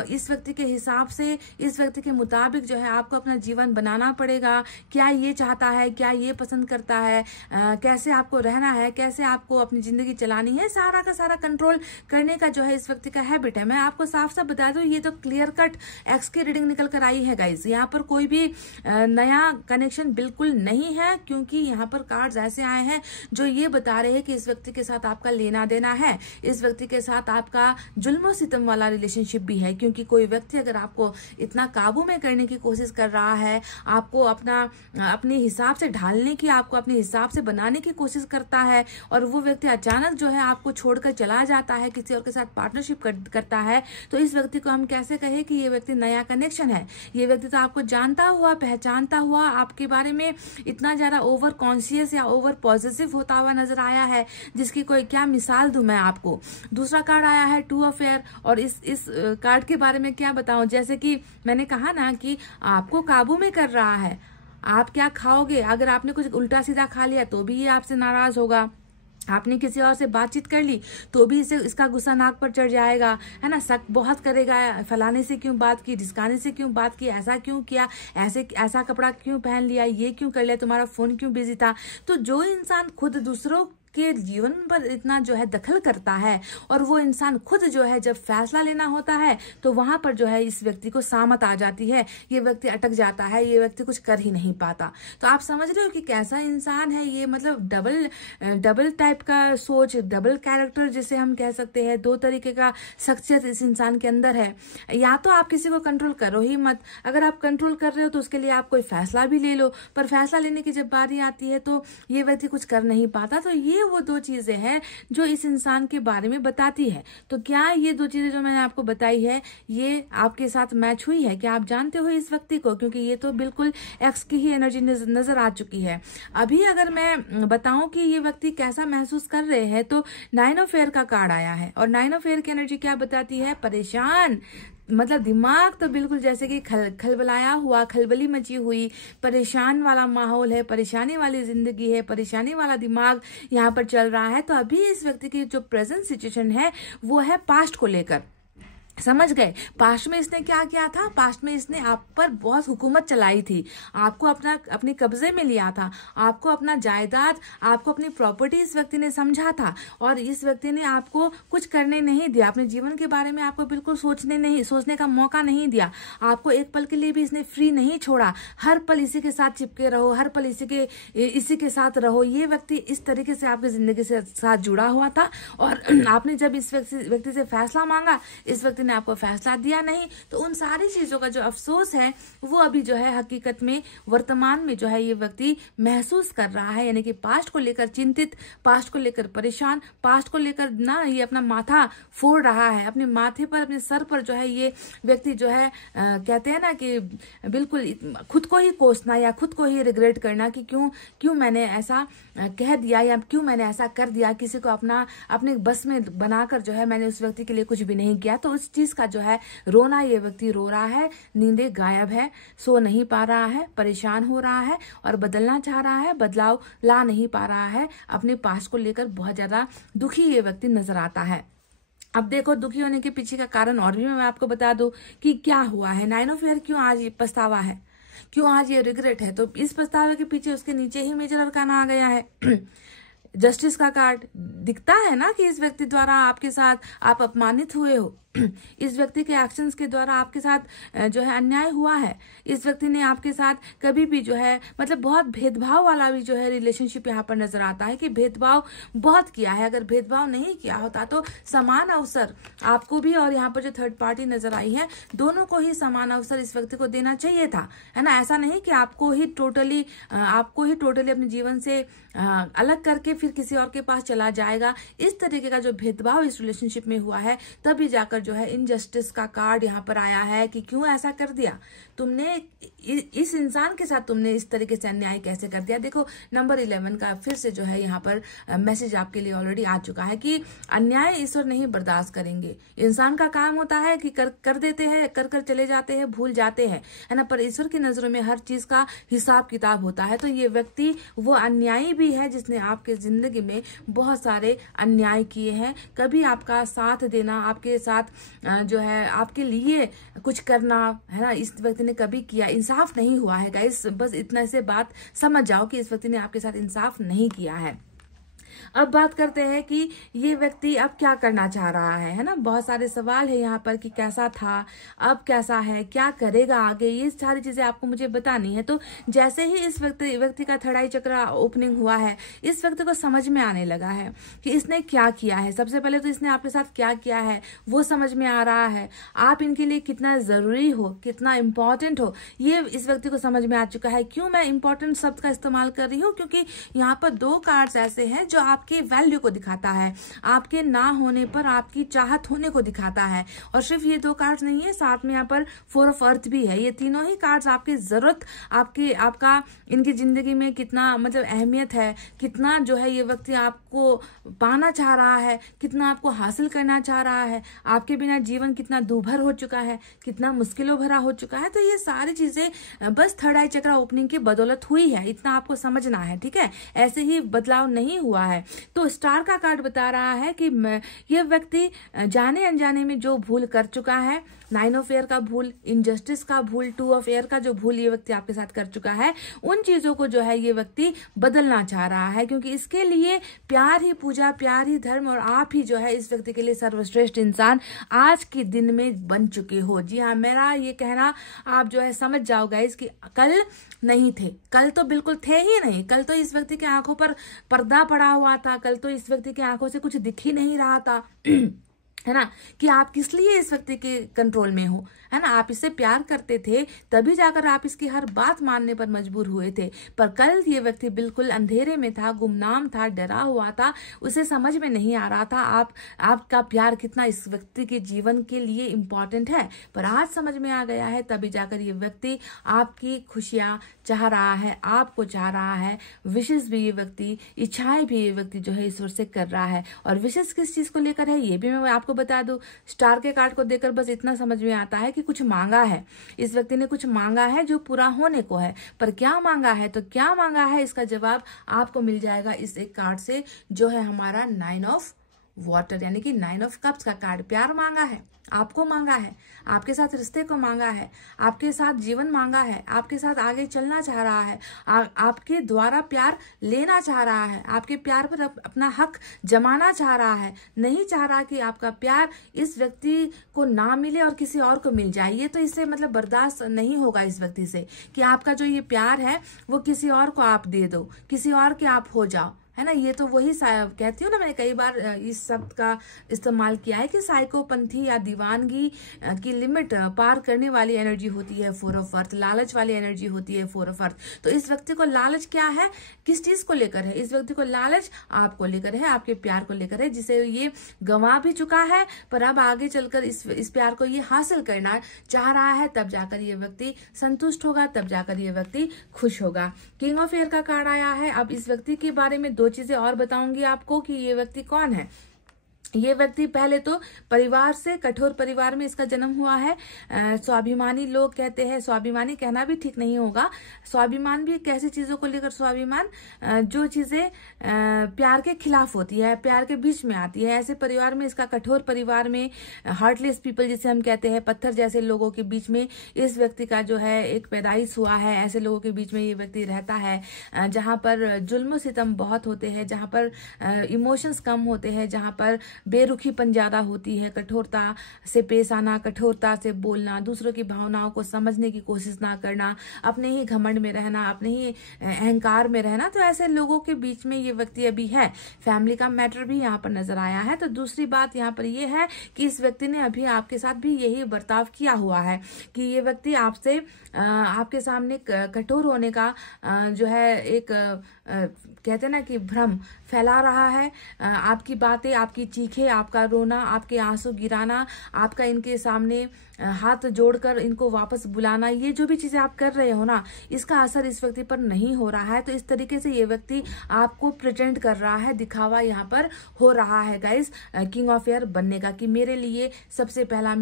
इस व्यक्ति के हिसाब से, इस व्यक्ति के मुताबिक जो है आपको अपना जीवन बनाना पड़ेगा। क्या ये चाहता है, क्या ये पसंद करता है, कैसे आपको रहना है, कैसे आपको अपनी जिंदगी चलानी है, सारा का सारा कंट्रोल करने का जो है इस व्यक्ति का हैबिट है। मैं आपको साफ साफ बता दूं, ये तो क्लियर कट एक्स की रीडिंग निकल कर आई है गाइज। यहाँ पर कोई भी नया कनेक्शन बिल्कुल नहीं है, क्योंकि यहाँ पर कार्ड्स ऐसे आए हैं जो ये बता रहे हैं कि इस व्यक्ति के साथ आपका लेना देना है, इस व्यक्ति के साथ आपका जुल्म सितम वाला रिलेशनशिप भी है। क्योंकि कोई व्यक्ति अगर आपको इतना काबू में करने की कोशिश कर रहा है, आपको अपने हिसाब से ढालने की, आपको अपने हिसाब से बनाने की कोशिश करता है, और वो व्यक्ति अचानक जो है आपको छोड़कर चला जाता है, किसी और के साथ पार्टनरशिप करता है, तो इस व्यक्ति को हम कैसे कहें कि ये व्यक्ति नया कनेक्शन है। ये व्यक्ति तो आपको जानता हुआ, पहचानता हुआ, आपके बारे में इतना ज्यादा ओवर कॉन्शियस या ओवर पॉजिटिव होता हुआ नजर आया है, जिसकी कोई क्या मिसाल दूं मैं आपको। दूसरा कार्ड आया है 2 ऑफ एयर, और इस कार्ड के बारे में क्या बताऊं, जैसे कि मैंने कहा ना कि आपको काबू में कर रहा है। आप क्या खाओगे, अगर आपने कुछ उल्टा सीधा खा लिया तो भी ये आपसे नाराज होगा। आपने किसी और से बातचीत कर ली तो भी इसका गुस्सा नाक पर चढ़ जाएगा, है ना, शक बहुत करेगा, फलाने से क्यों बात की, ढिसकाने से क्यों बात की, ऐसा क्यों किया, ऐसा कपड़ा क्यों पहन लिया, ये क्यों कर लिया, तुम्हारा फोन क्यों बिजी था। तो जो इंसान खुद दूसरों के जीवन पर इतना जो है दखल करता है और वो इंसान खुद जो है जब फैसला लेना होता है तो वहां पर जो है इस व्यक्ति को सामत आ जाती है, ये व्यक्ति अटक जाता है, ये व्यक्ति कुछ कर ही नहीं पाता। तो आप समझ रहे हो कि कैसा इंसान है ये, मतलब डबल टाइप का सोच, डबल कैरेक्टर जिसे हम कह सकते हैं, दो तरीके का शख्सियत इस इंसान के अंदर है। या तो आप किसी को कंट्रोल करो ही मत, अगर आप कंट्रोल कर रहे हो तो उसके लिए आप कोई फैसला भी ले लो, पर फैसला लेने की जब बारी आती है तो ये व्यक्ति कुछ कर नहीं पाता। तो ये वो दो चीजें हैं जो इस इंसान के बारे में बताती है। तो क्या ये दो चीजें जो मैंने आपको बताई है ये आपके साथ मैच हुई है? क्या आप जानते हो इस व्यक्ति को? क्योंकि ये तो बिल्कुल एक्स की ही एनर्जी नजर आ चुकी है। अभी अगर मैं बताऊं कि ये व्यक्ति कैसा महसूस कर रहे हैं तो 9 ऑफ एयर का कार्ड आया है और 9 ऑफ एयर की एनर्जी क्या बताती है? परेशान, मतलब दिमाग तो बिल्कुल जैसे कि खलबलाया हुआ, खलबली मची हुई, परेशान वाला माहौल है, परेशानी वाली जिंदगी है, परेशानी वाला दिमाग यहाँ पर चल रहा है। तो अभी इस व्यक्ति की जो प्रेजेंट सिचुएशन है वो है पास्ट को लेकर। समझ गए? पास्ट में इसने क्या किया था? पास्ट में इसने आप पर बहुत हुकूमत चलाई थी, आपको अपने कब्जे में लिया था, आपको अपना जायदाद, आपको अपनी प्रॉपर्टी इस व्यक्ति ने समझा था और इस व्यक्ति ने आपको कुछ करने नहीं दिया, अपने जीवन के बारे में आपको बिल्कुल सोचने का मौका नहीं दिया, आपको एक पल के लिए भी इसने फ्री नहीं छोड़ा। हर पल इसी के साथ चिपके रहो, हर पल इसी के साथ रहो। ये व्यक्ति इस तरीके से आपकी जिंदगी से साथ जुड़ा हुआ था और आपने जब इस व्यक्ति से फैसला मांगा, इस व्यक्ति ने आपको फैसला दिया नहीं। तो उन सारी चीजों का जो अफसोस है वो अभी जो है हकीकत में वर्तमान में जो है ये व्यक्ति महसूस कर रहा है, यानी कि पास्ट को लेकर चिंतित, पास्ट को लेकर परेशान, पास्ट को लेकर ना ये अपना माथा फोड़ रहा है, अपने माथे पर, अपने सर पर जो है ये व्यक्ति जो है कहते हैं ना कि बिल्कुल खुद को ही कोसना या खुद को ही रिग्रेट करना कि क्यों मैंने ऐसा कह दिया या क्यों मैंने ऐसा कर दिया, किसी को अपने बस में बनाकर जो है मैंने उस व्यक्ति के लिए कुछ भी नहीं किया। तो उस चीज का जो है रोना ये व्यक्ति रो रहा है, नींदें गायब है, सो नहीं पा रहा है, परेशान हो रहा है और बदलना चाह रहा है, बदलाव ला नहीं पा रहा है, अपने पास्ट को लेकर बहुत ज्यादा दुखी ये व्यक्ति नजर आता है। अब देखो दुखी होने के पीछे का कारण और भी मैं आपको बता दूं कि क्या हुआ है। 9 ऑफ एयर क्यों आज ये पछतावा है, क्यों आज ये रिग्रेट है? तो इस पछतावे के पीछे उसके नीचे ही मेजर अरकाना आ गया है। जस्टिस का कार्ड दिखता है ना कि इस व्यक्ति द्वारा आपके साथ आप अपमानित हुए हो, इस व्यक्ति के एक्शंस के द्वारा आपके साथ जो है अन्याय हुआ है। इस व्यक्ति ने आपके साथ कभी भी जो है मतलब बहुत भेदभाव वाला भी जो है रिलेशनशिप यहाँ पर नजर आता है कि भेदभाव बहुत किया है। अगर भेदभाव नहीं किया होता तो समान अवसर आपको भी और यहाँ पर जो थर्ड पार्टी नजर आई है दोनों को ही समान अवसर इस व्यक्ति को देना चाहिए था, है ना। ऐसा नहीं कि आपको ही टोटली अपने जीवन से अलग करके फिर किसी और के पास चला जाएगा। इस तरीके का जो भेदभाव इस रिलेशनशिप में हुआ है तभी जाकर जो है इनजस्टिस का कार्ड यहाँ पर आया है कि क्यों ऐसा कर दिया तुमने, इस इंसान के साथ तुमने इस तरीके से अन्याय कैसे कर दिया। देखो नंबर 11 का फिर से जो है यहाँ पर मैसेज आपके लिए ऑलरेडी आ चुका है कि अन्याय ईश्वर नहीं बर्दाश्त करेंगे। इंसान का काम होता है कि कर देते हैं, कर चले जाते हैं, भूल जाते हैं, है ना, पर ईश्वर की नजरों में हर चीज का हिसाब किताब होता है। तो ये व्यक्ति वो अन्यायी भी है जिसने आपके जिंदगी में बहुत सारे अन्याय किए हैं। कभी आपका साथ देना, आपके साथ जो है आपके लिए कुछ करना, है ना, इस व्यक्ति ने कभी किया, इंसाफ नहीं हुआ है गाइस। बस इतना से बात समझ जाओ कि इस व्यक्ति ने आपके साथ इंसाफ नहीं किया है। अब बात करते हैं कि ये व्यक्ति अब क्या करना चाह रहा है ना। बहुत सारे सवाल है यहाँ पर कि कैसा था, अब कैसा है, क्या करेगा आगे, ये सारी चीजें आपको मुझे बतानी है। तो जैसे ही इस व्यक्ति का थर्ड आई चक्र ओपनिंग हुआ है, इस व्यक्ति को समझ में आने लगा है कि इसने क्या किया है। सबसे पहले तो इसने आपके साथ क्या किया है वो समझ में आ रहा है। आप इनके लिए कितना जरूरी हो, कितना इंपॉर्टेंट हो, ये इस व्यक्ति को समझ में आ चुका है। क्यों मैं इंपॉर्टेंट शब्द का इस्तेमाल कर रही हूँ? क्योंकि यहाँ पर 2 कार्ड्स ऐसे हैं जो आपके वैल्यू को दिखाता है, आपके ना होने पर आपकी चाहत होने को दिखाता है। और सिर्फ ये 2 कार्ड्स नहीं है, साथ में यहाँ पर 4 ऑफ अर्थ भी है। ये तीनों ही कार्ड्स आपकी जरूरत, आपका इनकी जिंदगी में कितना मतलब अहमियत है, कितना जो है ये व्यक्ति आपको पाना चाह रहा है, कितना आपको हासिल करना चाह रहा है, आपके बिना जीवन कितना दूभर हो चुका है, कितना मुश्किलों भरा हो चुका है। तो ये सारी चीजें बस थर्ड आई चक्र ओपनिंग की बदौलत हुई है, इतना आपको समझना है, ठीक है। ऐसे ही बदलाव नहीं हुआ है। है। तो स्टार का कार्ड बता रहा है कि यह व्यक्ति जाने अनजाने में जो भूल कर चुका है, 9 ऑफ एयर का भूल, इनजस्टिस का भूल, 2 ऑफ एयर का जो भूल ये व्यक्ति आपके साथ कर चुका है, उन चीजों को जो है ये व्यक्ति बदलना चाह रहा है, क्योंकि इसके लिए प्यार ही पूजा, प्यार ही धर्म, और आप ही जो है इस व्यक्ति के लिए सर्वश्रेष्ठ इंसान आज के दिन में बन चुके हो। जी हाँ, मेरा ये कहना आप जो है समझ जाओ गाइस कि कल नहीं थे, कल तो बिल्कुल थे ही नहीं। कल तो इस व्यक्ति की आंखों पर पर्दा पड़ा हुआ था, कल तो इस व्यक्ति की आंखों से कुछ दिख ही नहीं रहा था है ना, कि आप किस लिए इस व्यक्ति के कंट्रोल में हो, है ना। आप इससे प्यार करते थे, तभी जाकर आप इसकी हर बात मानने पर मजबूर हुए थे। पर कल ये व्यक्ति बिल्कुल अंधेरे में था, गुमनाम था, डरा हुआ था, उसे समझ में नहीं आ रहा था आपका प्यार कितना इस व्यक्ति के जीवन के लिए इम्पोर्टेंट है। पर आज समझ में आ गया है, तभी जाकर ये व्यक्ति आपकी खुशियां चाह रहा है, आपको चाह रहा है। विशेष भी ये व्यक्ति, इच्छाएं भी ये व्यक्ति जो है ईश्वर से कर रहा है। और विशेष किस चीज को लेकर है ये भी मैं आपको बता दूं। स्टार के कार्ड को देखकर बस इतना समझ में आता है कि कुछ मांगा है, इस व्यक्ति ने कुछ मांगा है जो पूरा होने को है। पर क्या मांगा है, तो क्या मांगा है इसका जवाब आपको मिल जाएगा इस एक कार्ड से, जो है हमारा 9 ऑफ वाटर, यानी कि 9 ऑफ कप्स का कार्ड। प्यार मांगा है, आपको मांगा है, आपके साथ रिश्ते को मांगा है, आपके साथ जीवन मांगा है, आपके साथ आगे चलना चाह रहा है, आपके द्वारा प्यार लेना चाह रहा है, आपके प्यार पर अपना हक जमाना चाह रहा है। नहीं चाह रहा कि आपका प्यार इस व्यक्ति को ना मिले और किसी और को मिल जाए। ये तो इससे मतलब बर्दाश्त नहीं होगा इस व्यक्ति से कि आपका जो ये प्यार है वो किसी और को आप दे दो, किसी और के आप हो जाओ, है ना। ये तो वही कहती हूँ ना, मैंने कई बार इस शब्द का इस्तेमाल किया है कि साइकोपंथी या दीवानगी की लिमिट पार करने वाली एनर्जी होती है 4 ऑफ अर्थ, लालच वाली एनर्जी होती है 4 ऑफ अर्थ। तो इस व्यक्ति को लालच क्या है, किस चीज को लेकर है? इस व्यक्ति को लालच आपको लेकर है, आपके प्यार को लेकर है, जिसे ये गंवा भी चुका है, पर अब आगे चलकर इस प्यार को ये हासिल करना चाह रहा है। तब जाकर ये व्यक्ति संतुष्ट होगा, तब जाकर ये व्यक्ति खुश होगा। किंग ऑफ एयर का कार्ड आया है। अब इस व्यक्ति के बारे में 2 चीजें और बताऊंगी आपको कि ये व्यक्ति कौन है। ये व्यक्ति पहले तो परिवार से, कठोर परिवार में इसका जन्म हुआ है। स्वाभिमानी लोग कहते हैं, स्वाभिमानी कहना भी ठीक नहीं होगा। स्वाभिमान भी कैसी चीजों को लेकर स्वाभिमान, जो चीजें प्यार के खिलाफ होती है, प्यार के बीच में आती है, ऐसे परिवार में इसका, कठोर परिवार में, हार्टलेस पीपल जिसे हम कहते हैं, पत्थर जैसे लोगों के बीच में इस व्यक्ति का जो है एक पैदाइश हुआ है। ऐसे लोगों के बीच में ये व्यक्ति रहता है जहां पर जुल्म सितम बहुत होते हैं, जहां पर इमोशंस कम होते हैं, जहां पर बेरुखीपन ज्यादा होती है, कठोरता से पेश आना, कठोरता से बोलना, दूसरों की भावनाओं को समझने की कोशिश ना करना, अपने ही घमंड में रहना, अपने ही अहंकार में रहना। तो ऐसे लोगों के बीच में ये व्यक्ति अभी है। फैमिली का मैटर भी यहाँ पर नजर आया है। तो दूसरी बात यहाँ पर ये है कि इस व्यक्ति ने अभी आपके साथ भी यही बर्ताव किया हुआ है कि ये व्यक्ति आपसे, आपके सामने कठोर होने का जो है एक कहते हैं ना कि भ्रम फैला रहा है। आपकी बातें, आपकी चीखें, आपका रोना, आपके आंसू गिराना, आपका इनके सामने हाथ जोड़कर इनको वापस बुलाना, ये जो भी चीजें आप कर रहे हो ना, इसका असर इस व्यक्ति पर नहीं हो रहा है। तो इस तरीके से ये व्यक्ति आपको प्रेजेंट कर रहा है, दिखावा यहाँ पर हो रहा है गाइस किंग ऑफ एयर बनने का, कि मेरे लिए सबसे पहला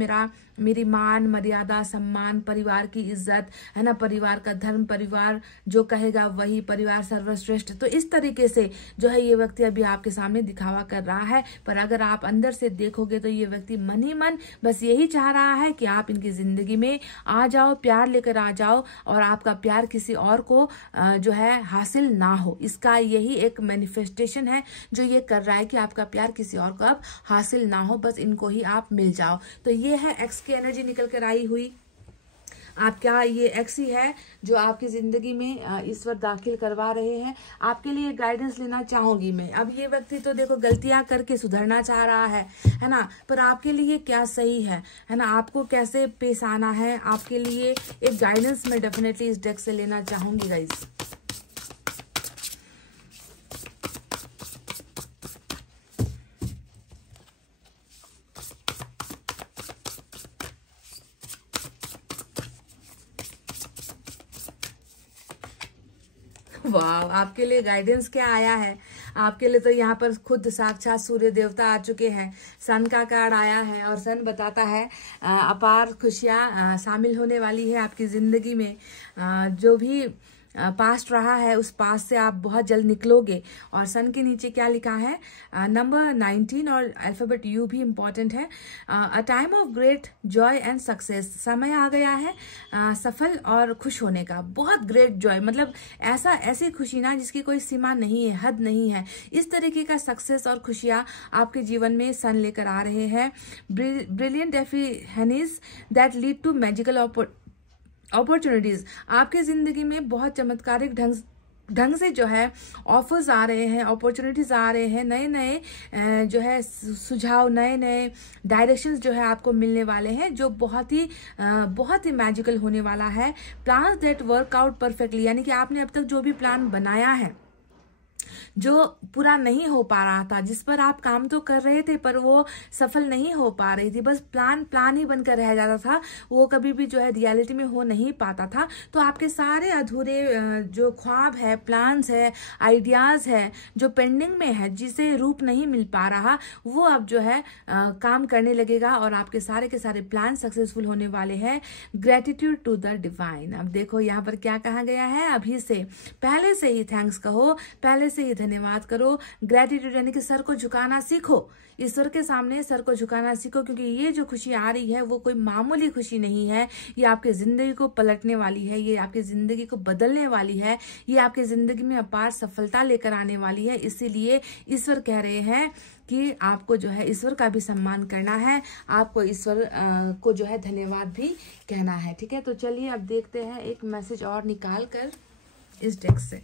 मेरी मान मर्यादा, सम्मान, परिवार की इज्जत, है ना, परिवार का धर्म, परिवार जो कहेगा वही, परिवार सर्वश्रेष्ठ। तो इस तरीके से जो है ये व्यक्ति अभी आपके सामने दिखावा कर रहा है। पर अगर आप अंदर से देखोगे तो ये व्यक्ति मन ही मन बस यही चाह रहा है कि आप इनकी जिंदगी में आ जाओ, प्यार लेकर आ जाओ, और आपका प्यार किसी और को जो है हासिल ना हो। इसका यही एक मैनिफेस्टेशन है जो ये कर रहा है कि आपका प्यार किसी और को अब हासिल ना हो, बस इनको ही आप मिल जाओ। तो ये है एक्स की एनर्जी निकल कर आई हुई। आपका ये एक्स ही है जो आपकी जिंदगी में ईश्वर दाखिल करवा रहे हैं। आपके लिए गाइडेंस लेना चाहूंगी मैं। अब ये व्यक्ति तो देखो गलतियां करके सुधरना चाह रहा है ना, पर आपके लिए क्या सही है ना, आपको कैसे पेश आना है, आपके लिए एक गाइडेंस मैं डेफिनेटली इस डेक से लेना चाहूंगी गाइस। वाह, आपके लिए गाइडेंस क्या आया है? आपके लिए तो यहाँ पर खुद साक्षात सूर्य देवता आ चुके हैं। सन का कार्ड आया है और सन बताता है अपार खुशियाँ शामिल होने वाली है आपकी जिंदगी में। जो भी पास्ट रहा है, उस पास्ट से आप बहुत जल्द निकलोगे। और सन के नीचे क्या लिखा है, नंबर 19 और अल्फाबेट यू भी इम्पॉर्टेंट है। A time of great Joy and success, समय आ गया है सफल और खुश होने का। बहुत ग्रेट जॉय, मतलब ऐसी खुशी ना जिसकी कोई सीमा नहीं है, हद नहीं है। इस तरीके का सक्सेस और खुशियां आपके जीवन में सन लेकर आ रहे हैं। Brilliant affinities that lead to magical opportunities, आपके जिंदगी में बहुत चमत्कारिक ढंग से जो है ऑफर्स आ रहे हैं, अपॉर्चुनिटीज आ रहे हैं, नए नए जो है सुझाव, नए नए डायरेक्शंस जो है आपको मिलने वाले हैं, जो बहुत ही मैजिकल होने वाला है। Plans that work out perfectly, यानी कि आपने अब तक जो भी प्लान बनाया है, जो पूरा नहीं हो पा रहा था, जिस पर आप काम तो कर रहे थे पर वो सफल नहीं हो पा रही थी, बस प्लान ही बनकर रह जाता था, वो कभी भी जो है रियलिटी में हो नहीं पाता था। तो आपके सारे अधूरे जो ख्वाब है, प्लान्स है, आइडियाज है, जो पेंडिंग में है, जिसे रूप नहीं मिल पा रहा, वो अब जो है काम करने लगेगा और आपके सारे के सारे प्लान सक्सेसफुल होने वाले हैं। ग्रेटिट्यूड टू द डिवाइन, अब देखो यहाँ पर क्या कहा गया है, अभी से पहले से ही थैंक्स कहो, पहले से ही धन्यवाद करो। ग्रेटिट्यूड यानी कि सर को झुकाना सीखो, ईश्वर के सामने सर को झुकाना सीखो, क्योंकि ये जो खुशी आ रही है वो कोई मामूली खुशी नहीं है। ये आपकी जिंदगी को पलटने वाली है, ये आपकी जिंदगी को बदलने वाली है, ये आपकी जिंदगी में अपार सफलता लेकर आने वाली है। इसीलिए ईश्वर कह रहे हैं कि आपको जो है ईश्वर का भी सम्मान करना है, आपको ईश्वर को जो है धन्यवाद भी कहना है। ठीक है, तो चलिए अब देखते हैं एक मैसेज और निकाल कर इस डेक से।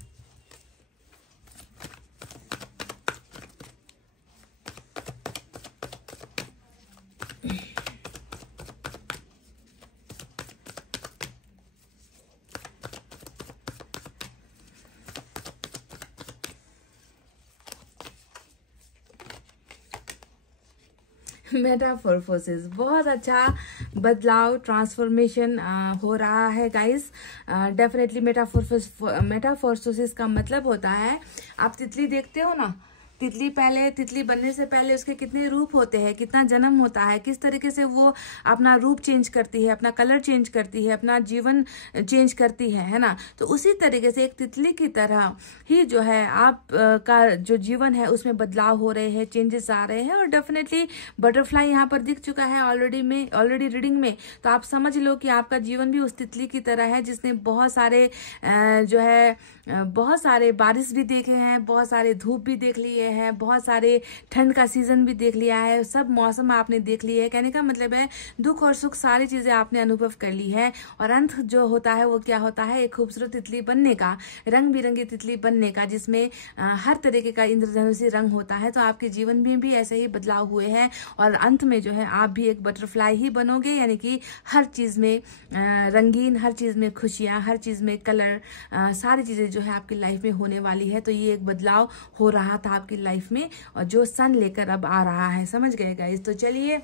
मेटाफॉर्फोसिस, बहुत अच्छा बदलाव, ट्रांसफॉर्मेशन हो रहा है गाइस। डेफिनेटली मेटाफॉर्फोसिस का मतलब होता है, आप तितली देखते हो ना, तितली बनने से पहले उसके कितने रूप होते हैं, कितना जन्म होता है, किस तरीके से वो अपना रूप चेंज करती है, अपना कलर चेंज करती है, अपना जीवन चेंज करती है ना। तो उसी तरीके से एक तितली की तरह ही जो है आप का जो जीवन है उसमें बदलाव हो रहे हैं, चेंजेस आ रहे हैं। और डेफिनेटली बटरफ्लाई यहाँ पर दिख चुका है ऑलरेडी रीडिंग में। तो आप समझ लो कि आपका जीवन भी उस तितली की तरह है जिसने बहुत सारे बारिश भी देखे हैं, बहुत सारे धूप भी देख लिए हैं, बहुत सारे ठंड का सीजन भी देख लिया है, सब मौसम आपने देख लिए है। कहने का मतलब है दुख और सुख सारी चीजें आपने अनुभव कर ली है। और अंत जो होता है वो क्या होता है, एक खूबसूरत तितली बनने का, रंग बिरंगी तितली बनने का, जिसमें हर तरीके का इंद्रधनुषी रंग होता है। तो आपके जीवन में भी ऐसे ही बदलाव हुए हैं और अंत में जो है आप भी एक बटरफ्लाई ही बनोगे, यानी कि हर चीज में रंगीन, हर चीज में खुशियां, हर चीज में कलर, सारी चीजें जो है आपकी लाइफ में होने वाली है। तो ये एक बदलाव हो रहा था आपकी लाइफ में और जो सन लेकर अब आ रहा है, समझ गए गाइस। तो चलिए,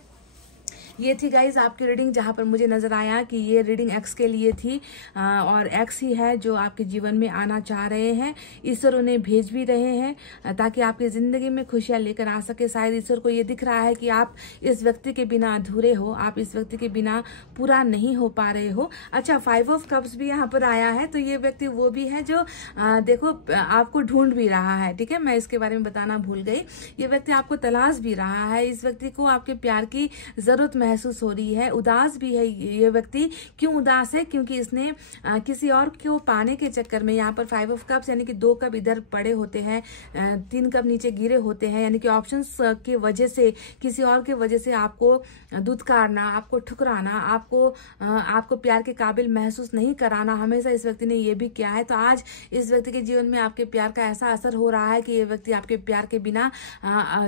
ये थी गाइज आपकी रीडिंग, जहां पर मुझे नजर आया कि ये रीडिंग एक्स के लिए थी और एक्स ही है जो आपके जीवन में आना चाह रहे हैं। ईश्वर उन्हें भेज भी रहे हैं ताकि आपकी जिंदगी में खुशियां लेकर आ सके। शायद ईश्वर को ये दिख रहा है कि आप इस व्यक्ति के बिना अधूरे हो, आप इस व्यक्ति के बिना पूरा नहीं हो पा रहे हो। अच्छा, 5 ऑफ कप्स भी यहाँ पर आया है, तो ये व्यक्ति वो भी है जो देखो आपको ढूंढ भी रहा है। ठीक है, मैं इसके बारे में बताना भूल गई। ये व्यक्ति आपको तलाश भी रहा है, इस व्यक्ति को आपके प्यार की जरूरत महसूस हो रही है। उदास भी है ये व्यक्ति। क्यों उदास है? क्योंकि इसने किसी और को पाने के चक्कर में, यहाँ पर 5 ऑफ कप्स यानी कि 2 कप इधर पड़े होते हैं, 3 कप नीचे गिरे होते हैं, यानी कि ऑप्शंस की वजह से, किसी और के वजह से आपको दुत्कारना, आपको ठुकराना, आपको प्यार के काबिल महसूस नहीं कराना, हमेशा इस व्यक्ति ने ये भी किया है। तो आज इस व्यक्ति के जीवन में आपके प्यार का ऐसा असर हो रहा है कि ये व्यक्ति आपके प्यार के बिना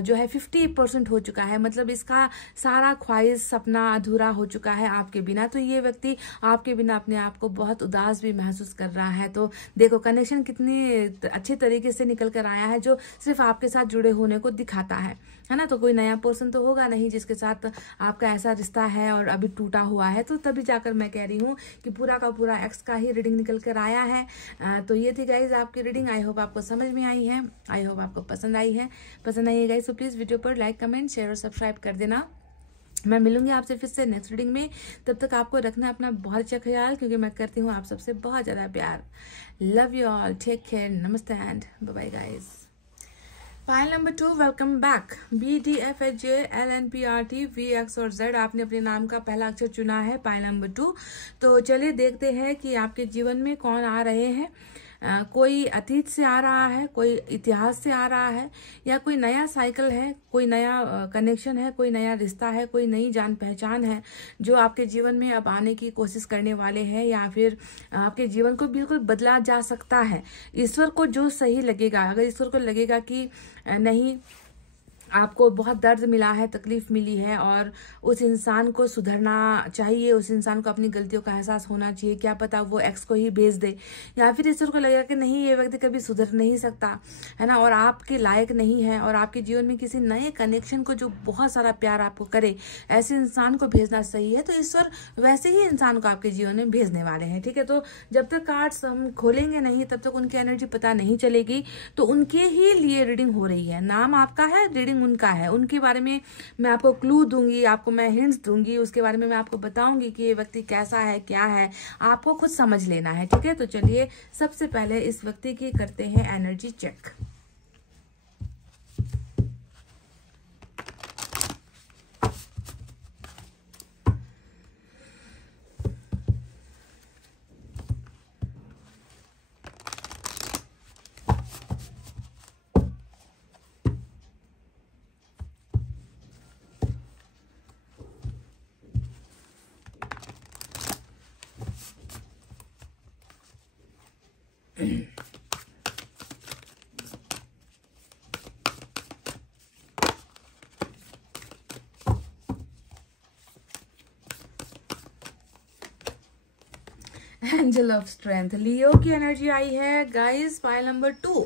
जो है 50% हो चुका है, मतलब इसका सारा ख्वाहिश, सपना अधूरा हो चुका है आपके बिना। तो ये व्यक्ति आपके बिना अपने आप को बहुत उदास भी महसूस कर रहा है। तो देखो कनेक्शन कितनी अच्छे तरीके से निकल कर आया है, जो सिर्फ आपके साथ जुड़े होने को दिखाता है ना। तो कोई नया पर्सन तो होगा नहीं जिसके साथ आपका ऐसा रिश्ता है और अभी टूटा हुआ है। तो तभी जाकर मैं कह रही हूँ कि पूरा का पूरा एक्स का ही रीडिंग निकल कर आया है। तो ये थी गाइज आपकी रीडिंग। आई होप आपको समझ में आई है, आई होप आपको पसंद आई है गाइज। तो प्लीज वीडियो पर लाइक, कमेंट, शेयर और सब्सक्राइब कर देना। मैं मिलूंगी आपसे फिर से नेक्स्ट रीडिंग में। तब तक आपको रखना अपना बहुत अच्छा ख्याल, क्योंकि मैं करती हूँ आप सबसे बहुत ज़्यादा प्यार। Love you all, take care, नमस्ते and bye bye guys. File number 2, welcome back. BDFHJLNPRTVX और Z, आपने अपने नाम का पहला अक्षर चुना है, फाइल नंबर 2। तो चलिए देखते हैं कि आपके जीवन में कौन आ रहे हैं। कोई अतीत से आ रहा है, कोई इतिहास से आ रहा है, या कोई नया साइकिल है, कोई नया कनेक्शन है, कोई नया रिश्ता है, कोई नई जान पहचान है जो आपके जीवन में अब आने की कोशिश करने वाले हैं, या फिर आपके जीवन को बिल्कुल बदला जा सकता है। ईश्वर को जो सही लगेगा, अगर ईश्वर को लगेगा कि नहीं आपको बहुत दर्द मिला है, तकलीफ मिली है और उस इंसान को सुधरना चाहिए, उस इंसान को अपनी गलतियों का एहसास होना चाहिए, क्या पता वो एक्स को ही भेज दे, या फिर ईश्वर को लगेगा कि नहीं ये व्यक्ति कभी सुधर नहीं सकता है ना, और आपके लायक नहीं है, और आपके जीवन में किसी नए कनेक्शन को जो बहुत सारा प्यार आपको करे, ऐसे इंसान को भेजना सही है, तो ईश्वर वैसे ही इंसान को आपके जीवन में भेजने वाले हैं। ठीक है, तो जब तक कार्ड्स हम खोलेंगे नहीं तब तक उनकी एनर्जी पता नहीं चलेगी। तो उनके ही लिए रीडिंग हो रही है, नाम आपका है, रीडिंग उनका है, उनके बारे में मैं आपको क्लू दूंगी, आपको मैं हिंट्स दूंगी, उसके बारे में मैं आपको बताऊंगी कि ये व्यक्ति कैसा है, क्या है, आपको खुद समझ लेना है। ठीक है, तो चलिए सबसे पहले इस व्यक्ति की करते हैं energy check. Angel of strength, Leo की एनर्जी आई है गाइस, फाइल नंबर 2।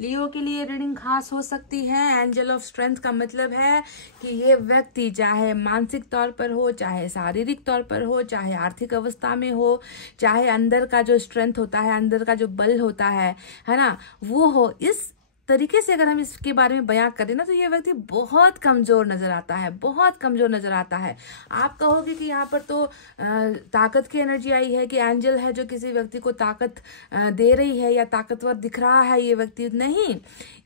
लियो के लिए रीडिंग खास हो सकती है। एंजल ऑफ स्ट्रेंथ का मतलब है कि ये व्यक्ति चाहे मानसिक तौर पर हो, चाहे शारीरिक तौर पर हो, चाहे आर्थिक अवस्था में हो, चाहे अंदर का जो स्ट्रेंथ होता है, अंदर का जो बल होता है ना, वो हो, इस तरीके से अगर हम इसके बारे में बयां करें ना, तो ये व्यक्ति बहुत कमजोर नजर आता है, बहुत कमजोर नजर आता है। आप कहोगे कि यहाँ पर तो ताकत की एनर्जी आई है, कि एंजल है जो किसी व्यक्ति को ताकत दे रही है या ताकतवर दिख रहा है ये व्यक्ति। नहीं,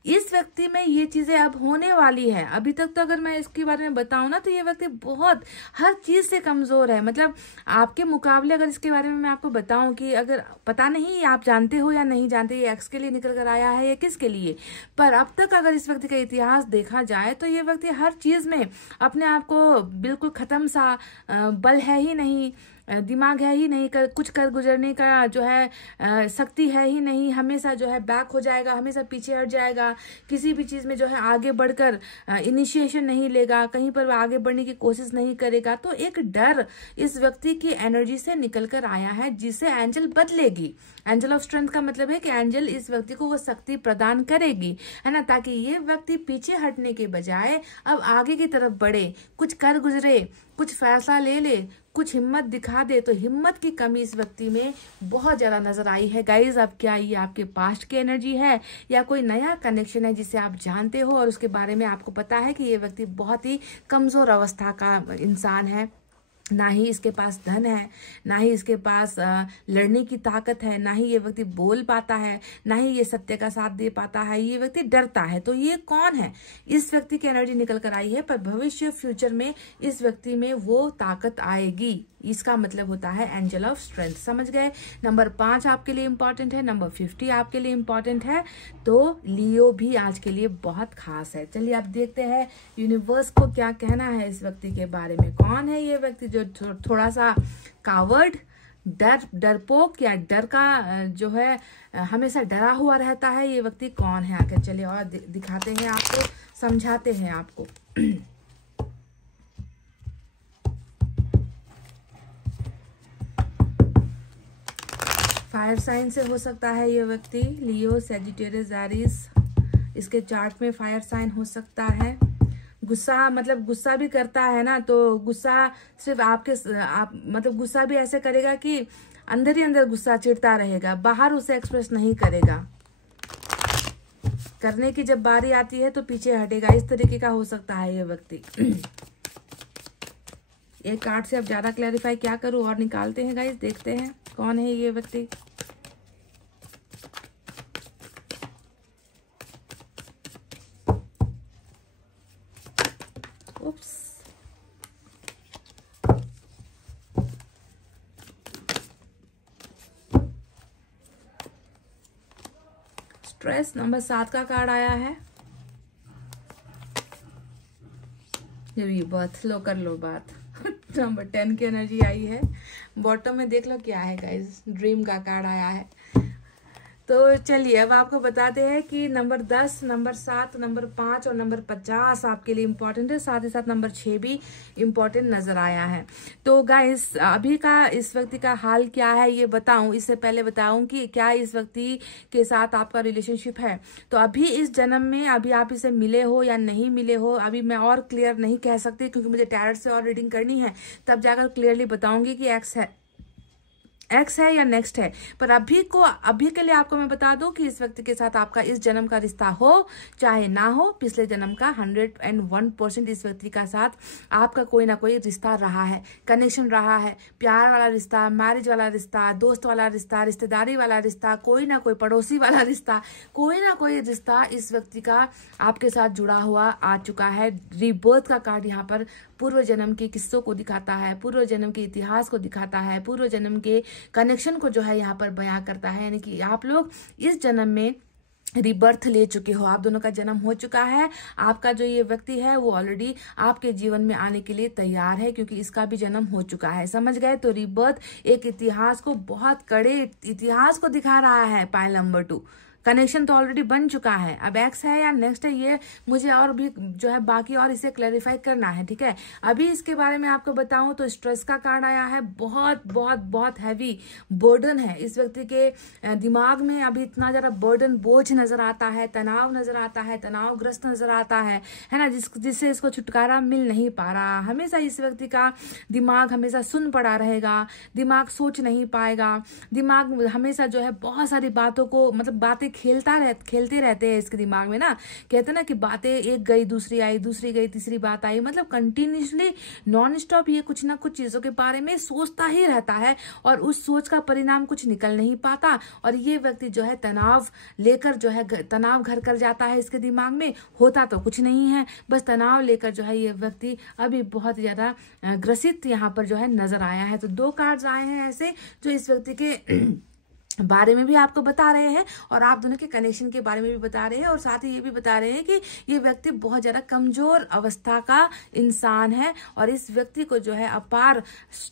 इस व्यक्ति में ये चीजें अब होने वाली है। अभी तक तो अगर मैं इसके बारे में बताऊं ना, तो ये व्यक्ति बहुत हर चीज से कमजोर है। मतलब आपके मुकाबले अगर इसके बारे में मैं आपको बताऊं कि अगर पता नहीं आप जानते हो या नहीं जानते ये एक्स के लिए निकल कर आया है या किसके लिए, पर अब तक अगर इस व्यक्ति का इतिहास देखा जाए तो ये व्यक्ति हर चीज में अपने आप को बिल्कुल खत्म सा, बल है ही नहीं, दिमाग है ही नहीं, कुछ कर गुजरने का जो है शक्ति है ही नहीं, हमेशा जो है बैक हो जाएगा, हमेशा पीछे हट जाएगा, किसी भी चीज में जो है आगे बढ़कर इनिशिएशन नहीं लेगा, कहीं पर आगे बढ़ने की कोशिश नहीं करेगा। तो एक डर इस व्यक्ति की एनर्जी से निकल कर आया है, जिसे एंजल बदलेगी। एंजल ऑफ स्ट्रेंथ का मतलब है कि एंजल इस व्यक्ति को वो शक्ति प्रदान करेगी, है ना, ताकि ये व्यक्ति पीछे हटने के बजाय अब आगे की तरफ बढ़े, कुछ कर गुजरे, कुछ फैसला ले ले, कुछ हिम्मत दिखा दे। तो हिम्मत की कमी इस व्यक्ति में बहुत ज्यादा नजर आई है गाइज। अब क्या ये आपके पास्ट की एनर्जी है या कोई नया कनेक्शन है जिसे आप जानते हो और उसके बारे में आपको पता है कि ये व्यक्ति बहुत ही कमजोर अवस्था का इंसान है, ना ही इसके पास धन है, ना ही इसके पास लड़ने की ताकत है, ना ही ये व्यक्ति बोल पाता है, ना ही ये सत्य का साथ दे पाता है, ये व्यक्ति डरता है। तो ये कौन है? इस व्यक्ति की एनर्जी निकल कर आई है, पर भविष्य फ्यूचर में इस व्यक्ति में वो ताकत आएगी। इसका मतलब होता है एंजल ऑफ स्ट्रेंथ। समझ गए? नंबर 5 आपके लिए इंपॉर्टेंट है, नंबर 50 आपके लिए इंपॉर्टेंट है, तो लियो भी आज के लिए बहुत खास है। चलिए अब देखते हैं यूनिवर्स को क्या कहना है इस व्यक्ति के बारे में। कौन है ये व्यक्ति जो थोड़ा सा कावर्ड, डरपोक या डर का जो है हमेशा डरा हुआ रहता है, ये व्यक्ति कौन है? आगे चलिए और दिखाते हैं आपको, समझाते हैं आपको। फायर साइन से हो सकता है ये व्यक्ति, लियो, सैजिटेरियस, एरीज, इसके चार्ट में फायर साइन हो सकता है। गुस्सा, मतलब गुस्सा भी करता है ना, तो गुस्सा सिर्फ मतलब गुस्सा भी ऐसे करेगा कि अंदर ही अंदर गुस्सा चिढ़ता रहेगा, बाहर उसे एक्सप्रेस नहीं करेगा, करने की जब बारी आती है तो पीछे हटेगा। इस तरीके का हो सकता है ये व्यक्ति। एक कार्ड से अब ज़्यादा क्लैरिफाई क्या करूँ, और निकालते हैं गाइस, देखते हैं कौन है ये व्यक्ति। उप्स, स्ट्रेस नंबर 7 का कार्ड आया है। रीबर्थ, लो कर लो बात। नंबर 10 की एनर्जी आई है। बॉटम में देख लो क्या है गाइस, ड्रीम का कार्ड आया है। तो चलिए अब आपको बताते हैं कि नंबर 10, नंबर 7, नंबर 5 और नंबर 50 आपके लिए इम्पोर्टेंट है। साथ ही साथ नंबर 6 भी इम्पोर्टेंट नजर आया है। तो गाइस अभी का इस व्यक्ति का हाल क्या है ये बताऊं, इससे पहले बताऊं कि क्या इस व्यक्ति के साथ आपका रिलेशनशिप है। तो अभी इस जन्म में अभी आप इसे मिले हो या नहीं मिले हो, अभी मैं और क्लियर नहीं कह सकती, क्योंकि मुझे टैरोट से और रीडिंग करनी है, तब जाकर क्लियरली बताऊंगी कि एक्स है या नेक्स्ट है। पर अभी के लिए आपको मैं बता दूं कि इस व्यक्ति के साथ आपका इस जन्म का रिश्ता हो चाहे ना हो, पिछले जन्म का 101% इस व्यक्ति का साथ आपका कोई ना कोई रिश्ता रहा है, कनेक्शन रहा है। प्यार वाला रिश्ता, मैरिज वाला रिश्ता, दोस्त वाला रिश्ता, रिश्तेदारी वाला रिश्ता, कोई ना कोई पड़ोसी वाला रिश्ता, कोई ना कोई रिश्ता इस व्यक्ति का आपके साथ जुड़ा हुआ आ चुका है। रीबर्थ का कार्ड यहाँ पर पूर्व जन्म के किस्सों को दिखाता है, पूर्व जन्म के इतिहास को दिखाता है, पूर्व जन्म के कनेक्शन को जो है यहाँ पर बयां करता है। यानी कि आप लोग इस जन्म में रीबर्थ ले चुके हो, आप दोनों का जन्म हो चुका है। आपका जो ये व्यक्ति है वो ऑलरेडी आपके जीवन में आने के लिए तैयार है, क्योंकि इसका भी जन्म हो चुका है। समझ गए? तो रीबर्थ एक इतिहास को, बहुत कड़े इतिहास को दिखा रहा है। पाइल नंबर 2 कनेक्शन तो ऑलरेडी बन चुका है। अब एक्स है या नेक्स्ट है ये मुझे और भी जो है बाकी और इसे क्लैरिफाई करना है, ठीक है। अभी इसके बारे में आपको बताऊं तो स्ट्रेस का कार्ड आया है। बहुत बहुत बहुत हैवी बर्डन है इस व्यक्ति के दिमाग में। अभी इतना ज्यादा बर्डन, बोझ नजर आता है, तनाव नजर आता है, तनावग्रस्त नजर आता है ना, जिससे इसको छुटकारा मिल नहीं पा रहा। हमेशा इस व्यक्ति का दिमाग हमेशा सुन पड़ा रहेगा, दिमाग सोच नहीं पाएगा, दिमाग हमेशा जो है बहुत सारी बातों को, मतलब बातें खेलते रहते हैं इसके दिमाग में ना। कहते हैं ना कि बातें एक गई दूसरी आई, दूसरी गई तीसरी बात आई, मतलब कंटिन्यूसली नॉन स्टॉप ये कुछ ना कुछ चीजों के बारे में सोचता ही रहता है, और उस सोच का परिणाम कुछ निकल नहीं पाता। और ये व्यक्ति जो है तनाव लेकर जो है तनाव घर कर जाता है इसके दिमाग में। होता तो कुछ नहीं है, बस तनाव लेकर जो है ये व्यक्ति अभी बहुत ज्यादा ग्रसित यहाँ पर जो है नजर आया है। तो 2 कार्ड्स आए हैं ऐसे जो इस व्यक्ति के बारे में भी आपको बता रहे हैं, और आप दोनों के कनेक्शन के बारे में भी बता रहे हैं, और साथ ही ये भी बता रहे हैं कि ये व्यक्ति बहुत ज्यादा कमजोर अवस्था का इंसान है, और इस व्यक्ति को जो है अपार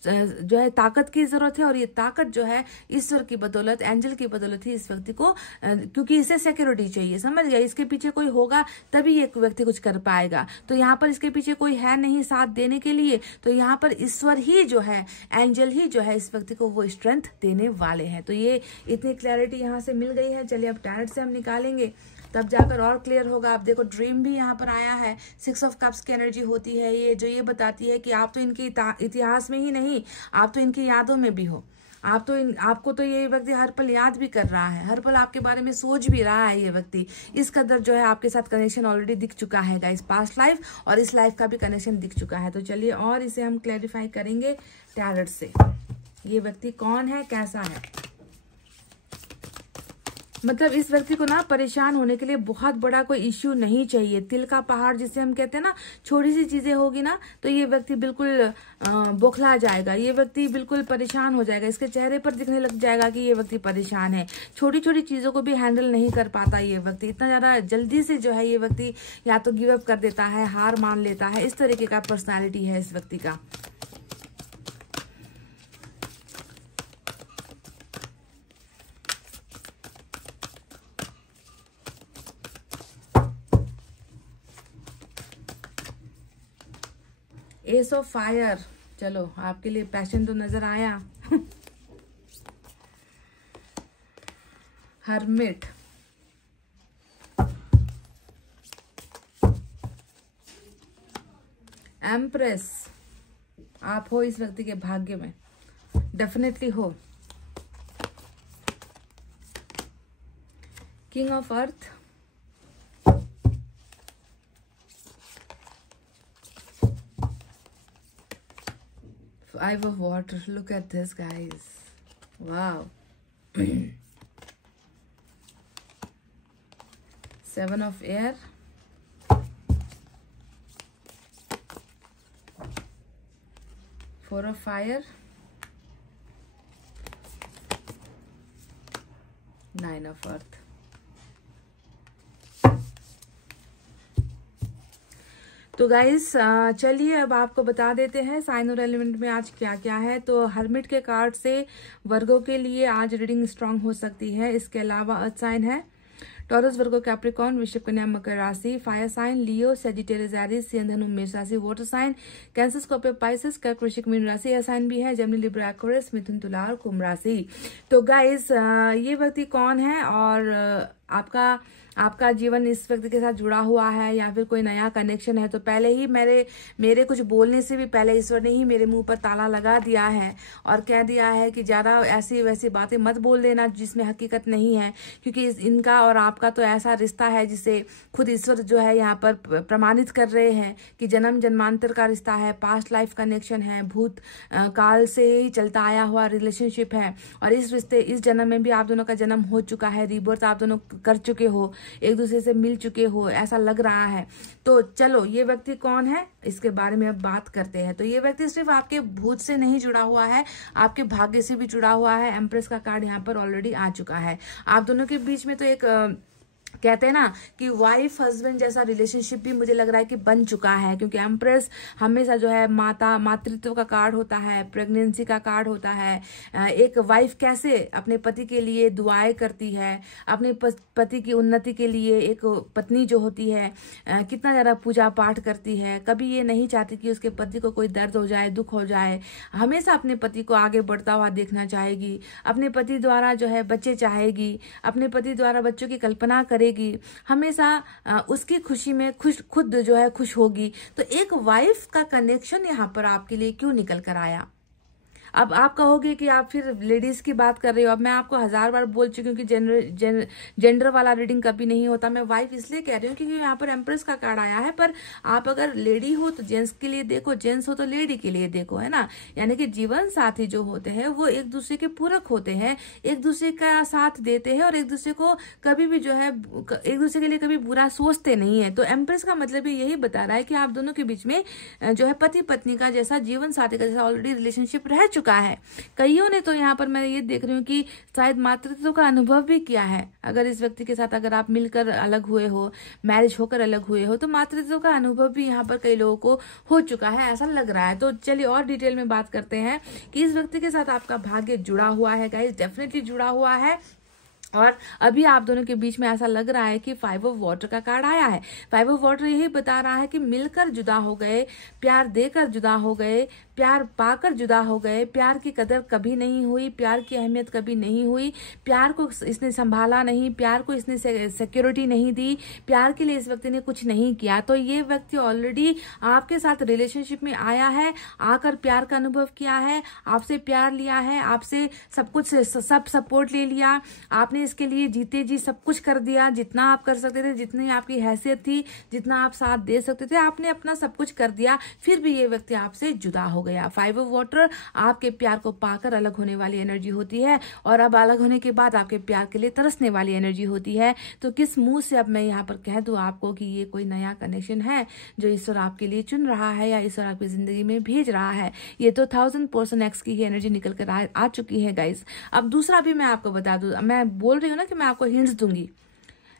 जो है ताकत की जरूरत है। और ये ताकत जो है ईश्वर की बदौलत, एंजल की बदौलत ही इस व्यक्ति को, क्योंकि इसे सिक्योरिटी चाहिए। समझ गया? इसके पीछे कोई होगा तभी ये व्यक्ति कुछ कर पाएगा। तो यहाँ पर इसके पीछे कोई है नहीं साथ देने के लिए, तो यहाँ पर ईश्वर ही जो है, एंजल ही जो है इस व्यक्ति को वो स्ट्रेंथ देने वाले हैं। तो ये इतनी क्लैरिटी यहाँ से मिल गई है। चलिए अब टैरोट से हम निकालेंगे, तब जाकर और क्लियर होगा। आप देखो ड्रीम भी यहाँ पर आया है। 6 ऑफ कप्स की एनर्जी होती है ये, जो ये बताती है कि आप तो इनके इतिहास में ही नहीं, आप तो इनकी यादों में भी हो। आपको तो ये व्यक्ति हर पल याद भी कर रहा है, हर पल आपके बारे में सोच भी रहा है। ये व्यक्ति इस कदर जो है आपके साथ कनेक्शन ऑलरेडी दिख चुका है गाइस, पास्ट लाइफ और इस लाइफ का भी कनेक्शन दिख चुका है। तो चलिए और इसे हम क्लैरिफाई करेंगे टैरोट से। ये व्यक्ति कौन है, कैसा है। मतलब इस व्यक्ति को ना परेशान होने के लिए बहुत बड़ा कोई इश्यू नहीं चाहिए। तिल का पहाड़ जिसे हम कहते हैं ना, छोटी सी चीजें होगी ना तो ये व्यक्ति बिल्कुल बौखला जाएगा, ये व्यक्ति बिल्कुल परेशान हो जाएगा, इसके चेहरे पर दिखने लग जाएगा कि ये व्यक्ति परेशान है। छोटी छोटी चीजों को भी हैंडल नहीं कर पाता ये व्यक्ति, इतना ज्यादा जल्दी से जो है ये व्यक्ति या तो गिव अप कर देता है, हार मान लेता है। इस तरीके का पर्सनैलिटी है इस व्यक्ति का। एस ऑफ फायर, चलो आपके लिए पैशन तो नजर आया। हर्मिट, एम्प्रेस, आप हो इस व्यक्ति के भाग्य में, डेफिनेटली हो। King of earth, 5 of water. Look at this, guys. Wow. 7 of air. 4 of fire. 9 of earth. तो गाइस चलिए अब आपको बता देते हैं साइन और एलिमेंट में आज क्या क्या है। तो हर्मिट के कार्ड से वर्गो के लिए आज रीडिंग स्ट्रांग हो सकती है। इसके अलावा अर्थ साइन है टॉरस, वर्गो, कैप्रिकॉर्न, वृश्चिक, कन्या, मकर राशि। Fire sign Leo, Sagittarius, Aries, सिंह, धनु, मेष राशि। Water sign Cancer, Scorpio, Pisces, कर्क, वृश्चिक, मीन राशि। एयर साइन भी है जेमिनी, लिब्रा, एक्वेरियस, मिथुन, तुला और कुंभ राशि। तो गाइस ये व्यक्ति कौन है और आपका जीवन इस व्यक्ति के साथ जुड़ा हुआ है या फिर कोई नया कनेक्शन है। तो पहले ही मेरे कुछ बोलने से भी पहले ईश्वर ने ही मेरे मुंह पर ताला लगा दिया है और कह दिया है कि ज्यादा ऐसी वैसी बातें मत बोल देना जिसमें हकीकत नहीं है, क्योंकि इनका और आपका तो ऐसा रिश्ता है जिसे खुद ईश्वर जो है यहाँ पर प्रमाणित कर रहे हैं कि जन्म जन्मांतर का रिश्ता है, पास्ट लाइफ कनेक्शन है, भूत काल से ही चलता आया हुआ रिलेशनशिप है। और इस जन्म में भी आप दोनों का जन्म हो चुका है, रीबर्थ आप दोनों कर चुके हो, एक दूसरे से मिल चुके हो, ऐसा लग रहा है। तो चलो ये व्यक्ति कौन है इसके बारे में अब बात करते हैं। तो ये व्यक्ति सिर्फ आपके भूत से नहीं जुड़ा हुआ है, आपके भाग्य से भी जुड़ा हुआ है। एम्प्रेस का कार्ड यहाँ पर ऑलरेडी आ चुका है। आप दोनों के बीच में तो एक कहते हैं ना कि वाइफ हस्बैंड जैसा रिलेशनशिप भी मुझे लग रहा है कि बन चुका है, क्योंकि एम्प्रेस हमेशा जो है मातृत्व का कार्ड होता है, प्रेगनेंसी का कार्ड होता है। एक वाइफ कैसे अपने पति के लिए दुआएं करती है, अपने पति की उन्नति के लिए एक पत्नी जो होती है कितना ज्यादा पूजा पाठ करती है, कभी ये नहीं चाहती कि उसके पति को कोई दर्द हो जाए, दुख हो जाए, हमेशा अपने पति को आगे बढ़ता हुआ देखना चाहेगी, अपने पति द्वारा जो है बच्चे चाहेगी, अपने पति द्वारा बच्चों की कल्पना करेगी, हमेशा उसकी खुशी में खुद जो है खुश होगी। तो एक वाइफ का कनेक्शन यहाँ पर आपके लिए क्यों निकल कर आया। अब आप कहोगे कि आप फिर लेडीज की बात कर रहे हो। अब मैं आपको 1000 बार बोल चुकी हूँ कि जेंडर वाला रीडिंग कभी नहीं होता। मैं वाइफ इसलिए कह रही हूँ क्योंकि यहाँ पर एम्प्रेस का कार्ड आया है, पर आप अगर लेडी हो तो जेंट्स के लिए देखो, जेंट्स हो तो लेडी के लिए देखो, है ना। यानी कि जीवन साथी जो होते हैं वो एक दूसरे के पूरक होते हैं, एक दूसरे का साथ देते हैं और एक दूसरे को कभी भी जो है एक दूसरे के लिए कभी बुरा सोचते नहीं है। तो एम्प्रेस का मतलब यही बता रहा है कि आप दोनों के बीच में जो है पति पत्नी का जैसा, जीवन साथी का जैसा ऑलरेडी रिलेशनशिप रह चुका है। कईयों ने तो यहाँ पर मैं ये देख रही हूँ कि शायद मातृत्व का अनुभव भी किया है। अगर इस व्यक्ति के साथ अगर आप मिलकर अलग हुए हो, मैरिज होकर अलग हुए हो, तो मातृत्व का अनुभव भी यहाँ पर कई लोगों को हो चुका है, ऐसा लग रहा है। तो चलिए और डिटेल में बात करते हैं कि इस व्यक्ति के साथ आपका भाग्य जुड़ा हुआ है गाइस, डेफिनेटली जुड़ा हुआ है। और अभी आप दोनों के बीच में ऐसा लग रहा है कि 5 ऑफ वाटर का कार्ड आया है। 5 ऑफ वाटर यही बता रहा है कि मिलकर जुदा हो गए, प्यार देकर जुदा हो गए, प्यार पाकर जुदा हो गए, प्यार की कदर कभी नहीं हुई, प्यार की अहमियत कभी नहीं हुई, प्यार को इसने संभाला नहीं, प्यार को इसने सिक्योरिटी नहीं दी, प्यार के लिए इस व्यक्ति ने कुछ नहीं किया। तो ये व्यक्ति ऑलरेडी आपके साथ रिलेशनशिप में आया है, आकर प्यार का अनुभव किया है, आपसे प्यार लिया है, आपसे सब कुछ सब सपोर्ट ले लिया, आपने इसके लिए जीते जी सब कुछ कर दिया, जितना आप कर सकते थे, जितनी आपकी हैसियत थी, जितना आप साथ दे सकते थे, आपने अपना सब कुछ कर दिया, फिर भी ये व्यक्ति आपसे जुदा हो गया। 5 ऑफ वाटर आपके प्यार को पाकर अलग होने वाली एनर्जी होती है और अब अलग होने के बाद आपके प्यार के लिए तरसने वाली एनर्जी होती है। तो किस मुंह से अब मैं यहाँ पर कह दूं आपको कि ये कोई नया कनेक्शन है जो ईश्वर आपके लिए चुन रहा है या ईश्वर आपकी जिंदगी में भेज रहा है। ये तो 1000% एक्स की ही एनर्जी निकल कर आ चुकी है गाइस। अब दूसरा भी मैं आपको बता दूं, मैं बोल रही हूँ ना कि मैं आपको हिंट्स दूंगी,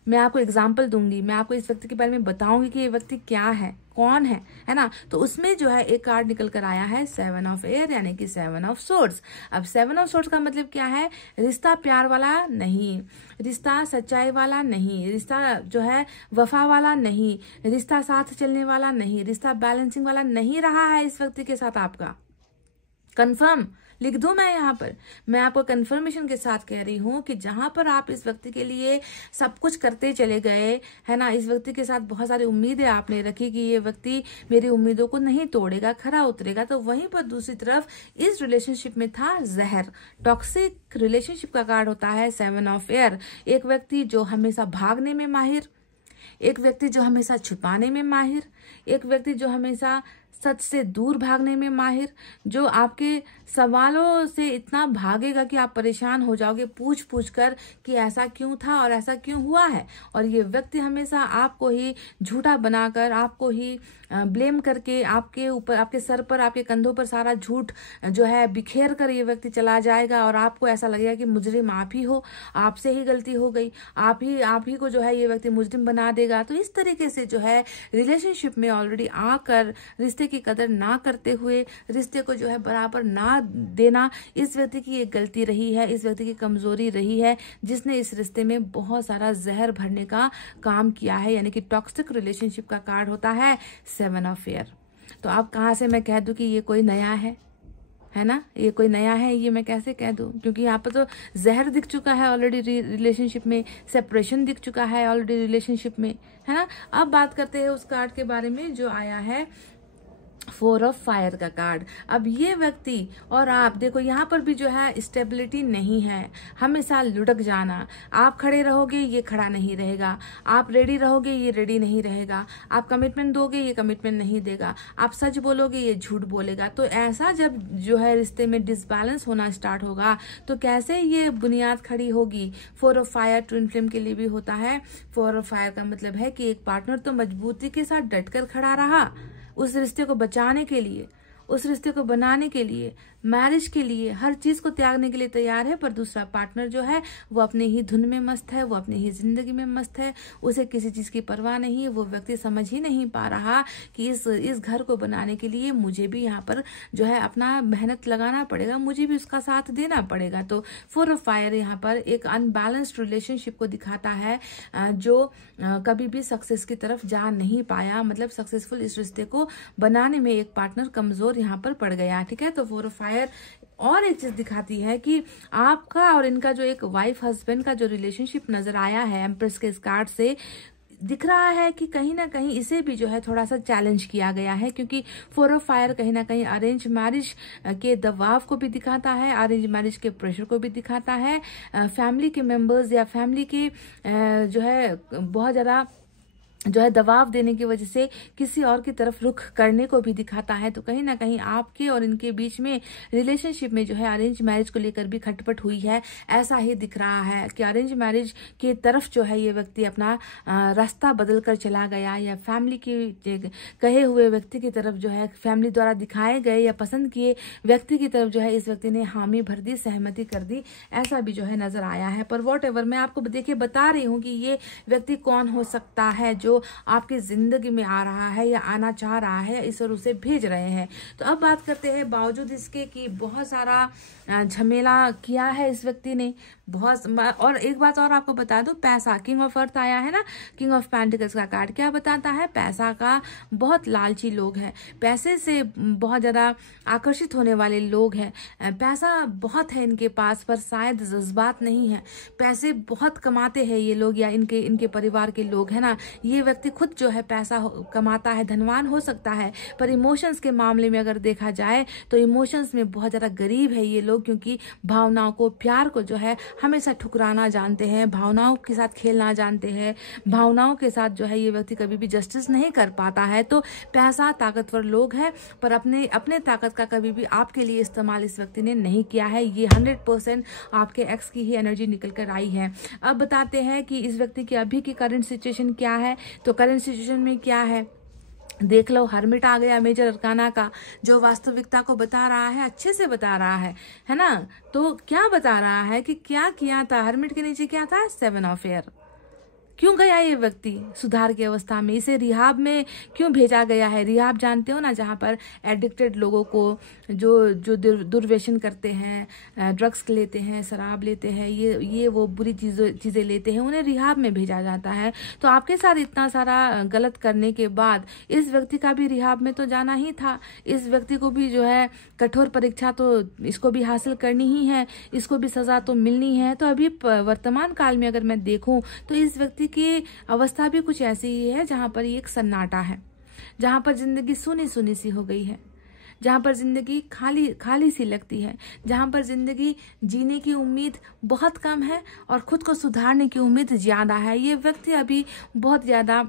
मैं आपको एग्जाम्पल दूंगी, मैं आपको इस व्यक्ति के बारे में बताऊंगी कि ये व्यक्ति क्या है, कौन है ना। तो उसमें जो है एक कार्ड निकल कर आया है 7 ऑफ एयर यानी कि 7 ऑफ सोर्ड्स। अब 7 ऑफ सोर्ड्स का मतलब क्या है, रिश्ता प्यार वाला नहीं, रिश्ता सच्चाई वाला नहीं, रिश्ता जो है वफा वाला नहीं, रिश्ता साथ चलने वाला नहीं, रिश्ता बैलेंसिंग वाला नहीं रहा है इस व्यक्ति के साथ आपका। कंफर्म लिख दूं मैं यहाँ पर, मैं आपको कंफर्मेशन के साथ कह रही हूँ कि जहां पर आप इस व्यक्ति के लिए सब कुछ करते चले गए है ना, इस व्यक्ति के साथ बहुत सारी उम्मीदें आपने रखी कि ये व्यक्ति मेरी उम्मीदों को नहीं तोड़ेगा, खरा उतरेगा, तो वहीं पर दूसरी तरफ इस रिलेशनशिप में था जहर। टॉक्सिक रिलेशनशिप का कार्ड होता है 7 ऑफ एयर। एक व्यक्ति जो हमेशा भागने में माहिर, एक व्यक्ति जो हमेशा छुपाने में माहिर, एक व्यक्ति जो हमेशा सच से दूर भागने में माहिर, जो आपके सवालों से इतना भागेगा कि आप परेशान हो जाओगे पूछ पूछ कर कि ऐसा क्यों था और ऐसा क्यों हुआ है। और ये व्यक्ति हमेशा आपको ही झूठा बनाकर, आपको ही ब्लेम करके, आपके ऊपर, आपके सर पर, आपके कंधों पर सारा झूठ जो है बिखेर कर ये व्यक्ति चला जाएगा। और आपको ऐसा लगेगा कि मुजरिम आप ही हो, आपसे ही गलती हो गई, आप ही को जो है ये व्यक्ति मुजरिम बना देगा। तो इस तरीके से जो है रिलेशनशिप में ऑलरेडी आकर रिश्ते की कदर ना करते हुए, रिश्ते को जो है बराबर ना देना, इस व्यक्ति की एक गलती रही है, इस व्यक्ति की कमजोरी रही है, जिसने इस रिश्ते में बहुत सारा जहर भरने का काम किया है। यानी कि टॉक्सिक रिलेशनशिप का कार्ड होता है 7 ऑफ फेयर। तो अब कहाँ से मैं कह दूं कि ये कोई नया है ना, ये कोई नया है, ये मैं कैसे कह दूं? क्योंकि यहाँ पर तो जहर दिख चुका है ऑलरेडी रिलेशनशिप में, सेपरेशन दिख चुका है ऑलरेडी रिलेशनशिप में, है ना। अब बात करते हैं उस कार्ड के बारे में जो आया है 4 ऑफ फायर का कार्ड। अब ये व्यक्ति और आप देखो, यहाँ पर भी जो है स्टेबिलिटी नहीं है, हमेशा लुढ़क जाना। आप खड़े रहोगे, ये खड़ा नहीं रहेगा, आप रेडी रहोगे, ये रेडी नहीं रहेगा, आप कमिटमेंट दोगे, ये कमिटमेंट नहीं देगा, आप सच बोलोगे, ये झूठ बोलेगा। तो ऐसा जब जो है रिश्ते में डिसबैलेंस होना स्टार्ट होगा तो कैसे ये बुनियाद खड़ी होगी। 4 ऑफ फायर ट्विन फ्लेम के लिए भी होता है। 4 ऑफ फायर का मतलब है कि एक पार्टनर तो मजबूती के साथ डटकर खड़ा रहा उस रिश्ते को बचाने के लिए, उस रिश्ते को बनाने के लिए, मैरिज के लिए, हर चीज को त्यागने के लिए तैयार है। पर दूसरा पार्टनर जो है वो अपने ही धुन में मस्त है, वो अपनी ही जिंदगी में मस्त है, उसे किसी चीज की परवाह नहीं है। वो व्यक्ति समझ ही नहीं पा रहा कि इस घर को बनाने के लिए मुझे भी यहाँ पर जो है अपना मेहनत लगाना पड़ेगा, मुझे भी उसका साथ देना पड़ेगा। तो 4 ऑफ फायर यहाँ पर एक अनबैलेंस्ड रिलेशनशिप को दिखाता है जो कभी भी सक्सेस की तरफ जा नहीं पाया। मतलब सक्सेसफुल इस रिश्ते को बनाने में एक पार्टनर कमजोर यहाँ पर पड़ गया। ठीक है, तो 4 ऑफ फायर और एक चीज दिखाती है कि आपका और इनका जो एक वाइफ हस्बैंड का जो रिलेशनशिप नजर आया है एम्प्रेस के इस कार्ड से, दिख रहा है कि कहीं ना कहीं इसे भी जो है थोड़ा सा चैलेंज किया गया है। क्योंकि 4 ऑफ फायर कहीं ना कहीं अरेंज मैरिज के दबाव को भी दिखाता है, अरेंज मैरिज के प्रेशर को भी दिखाता है, फैमिली के मेंबर्स या फैमिली के जो है बहुत ज्यादा जो है दबाव देने की वजह से किसी और की तरफ रुख करने को भी दिखाता है। तो कहीं ना कहीं आपके और इनके बीच में रिलेशनशिप में जो है अरेंज मैरिज को लेकर भी खटपट हुई है। ऐसा ही दिख रहा है कि अरेंज मैरिज की तरफ जो है ये व्यक्ति अपना रास्ता बदल कर चला गया, या फैमिली के कहे हुए व्यक्ति की तरफ जो है, फैमिली द्वारा दिखाए गए या पसंद किए व्यक्ति की तरफ जो है इस व्यक्ति ने हामी भर दी, सहमति कर दी। ऐसा भी जो है नजर आया है। पर वॉट एवर, मैं आपको देखिए बता रही हूँ कि ये व्यक्ति कौन हो सकता है जो आपकी जिंदगी में आ रहा है या आना चाह रहा है, ईश्वर उसे भेज रहे हैं। तो अब बात करते हैं बावजूद इसके कि बहुत सारा झमेला किया है इस व्यक्ति ने, बहुत। और एक बात और आपको बता दूं, पैसा, किंग ऑफ अर्थ आया है ना, किंग ऑफ पेंटिकल्स का कार्ड क्या बताता है? पैसा का बहुत लालची लोग हैं, पैसे से बहुत ज्यादा आकर्षित होने वाले लोग हैं, पैसा बहुत है इनके पास पर शायद जज्बात नहीं है। पैसे बहुत कमाते हैं ये लोग या इनके परिवार के लोग, है ना। ये व्यक्ति खुद जो है पैसा कमाता है, धनवान हो सकता है, पर इमोशंस के मामले में अगर देखा जाए तो इमोशंस में बहुत ज्यादा गरीब है ये लोग। क्योंकि भावनाओं को, प्यार को जो है हमेशा ठुकराना जानते हैं, भावनाओं के साथ खेलना जानते हैं, भावनाओं के साथ जो है ये व्यक्ति कभी भी जस्टिस नहीं कर पाता है। तो पैसा, ताकतवर लोग हैं, पर अपने ताकत का कभी भी आपके लिए इस्तेमाल इस व्यक्ति ने नहीं किया है। ये 100% आपके एक्स की ही एनर्जी निकल कर आई है। अब बताते हैं कि इस व्यक्ति की अभी की करंट सिचुएशन क्या है। तो करंट सिचुएशन में क्या है देख लो, हर्मिट आ गया मेजर अरकाना का, जो वास्तविकता को बता रहा है, अच्छे से बता रहा है ना। तो क्या बता रहा है कि क्या किया था, हर्मिट के नीचे क्या था? 7 ऑफ एयर। क्यों गया ये व्यक्ति सुधार की अवस्था में? इसे रिहाब में क्यों भेजा गया है? रिहाब जानते हो ना, जहां पर एडिक्टेड लोगों को जो दुर्व्यसन करते हैं, ड्रग्स लेते हैं, शराब लेते हैं, ये वो बुरी चीजें लेते हैं, उन्हें रिहाब में भेजा जाता है। तो आपके साथ इतना सारा गलत करने के बाद इस व्यक्ति का भी रिहाब में तो जाना ही था। इस व्यक्ति को भी जो है कठोर परीक्षा तो इसको भी हासिल करनी ही है, इसको भी सजा तो मिलनी है। तो अभी वर्तमान काल में अगर मैं देखूं तो इस व्यक्ति की अवस्था भी कुछ ऐसी ही है जहां पर एक सन्नाटा है, जहां पर जिंदगी सुनी सुनी सी हो गई है, जहां पर जिंदगी खाली खाली सी लगती है, जहां पर जिंदगी जीने की उम्मीद बहुत कम है और खुद को सुधारने की उम्मीद ज्यादा है। ये व्यक्ति अभी बहुत ज्यादा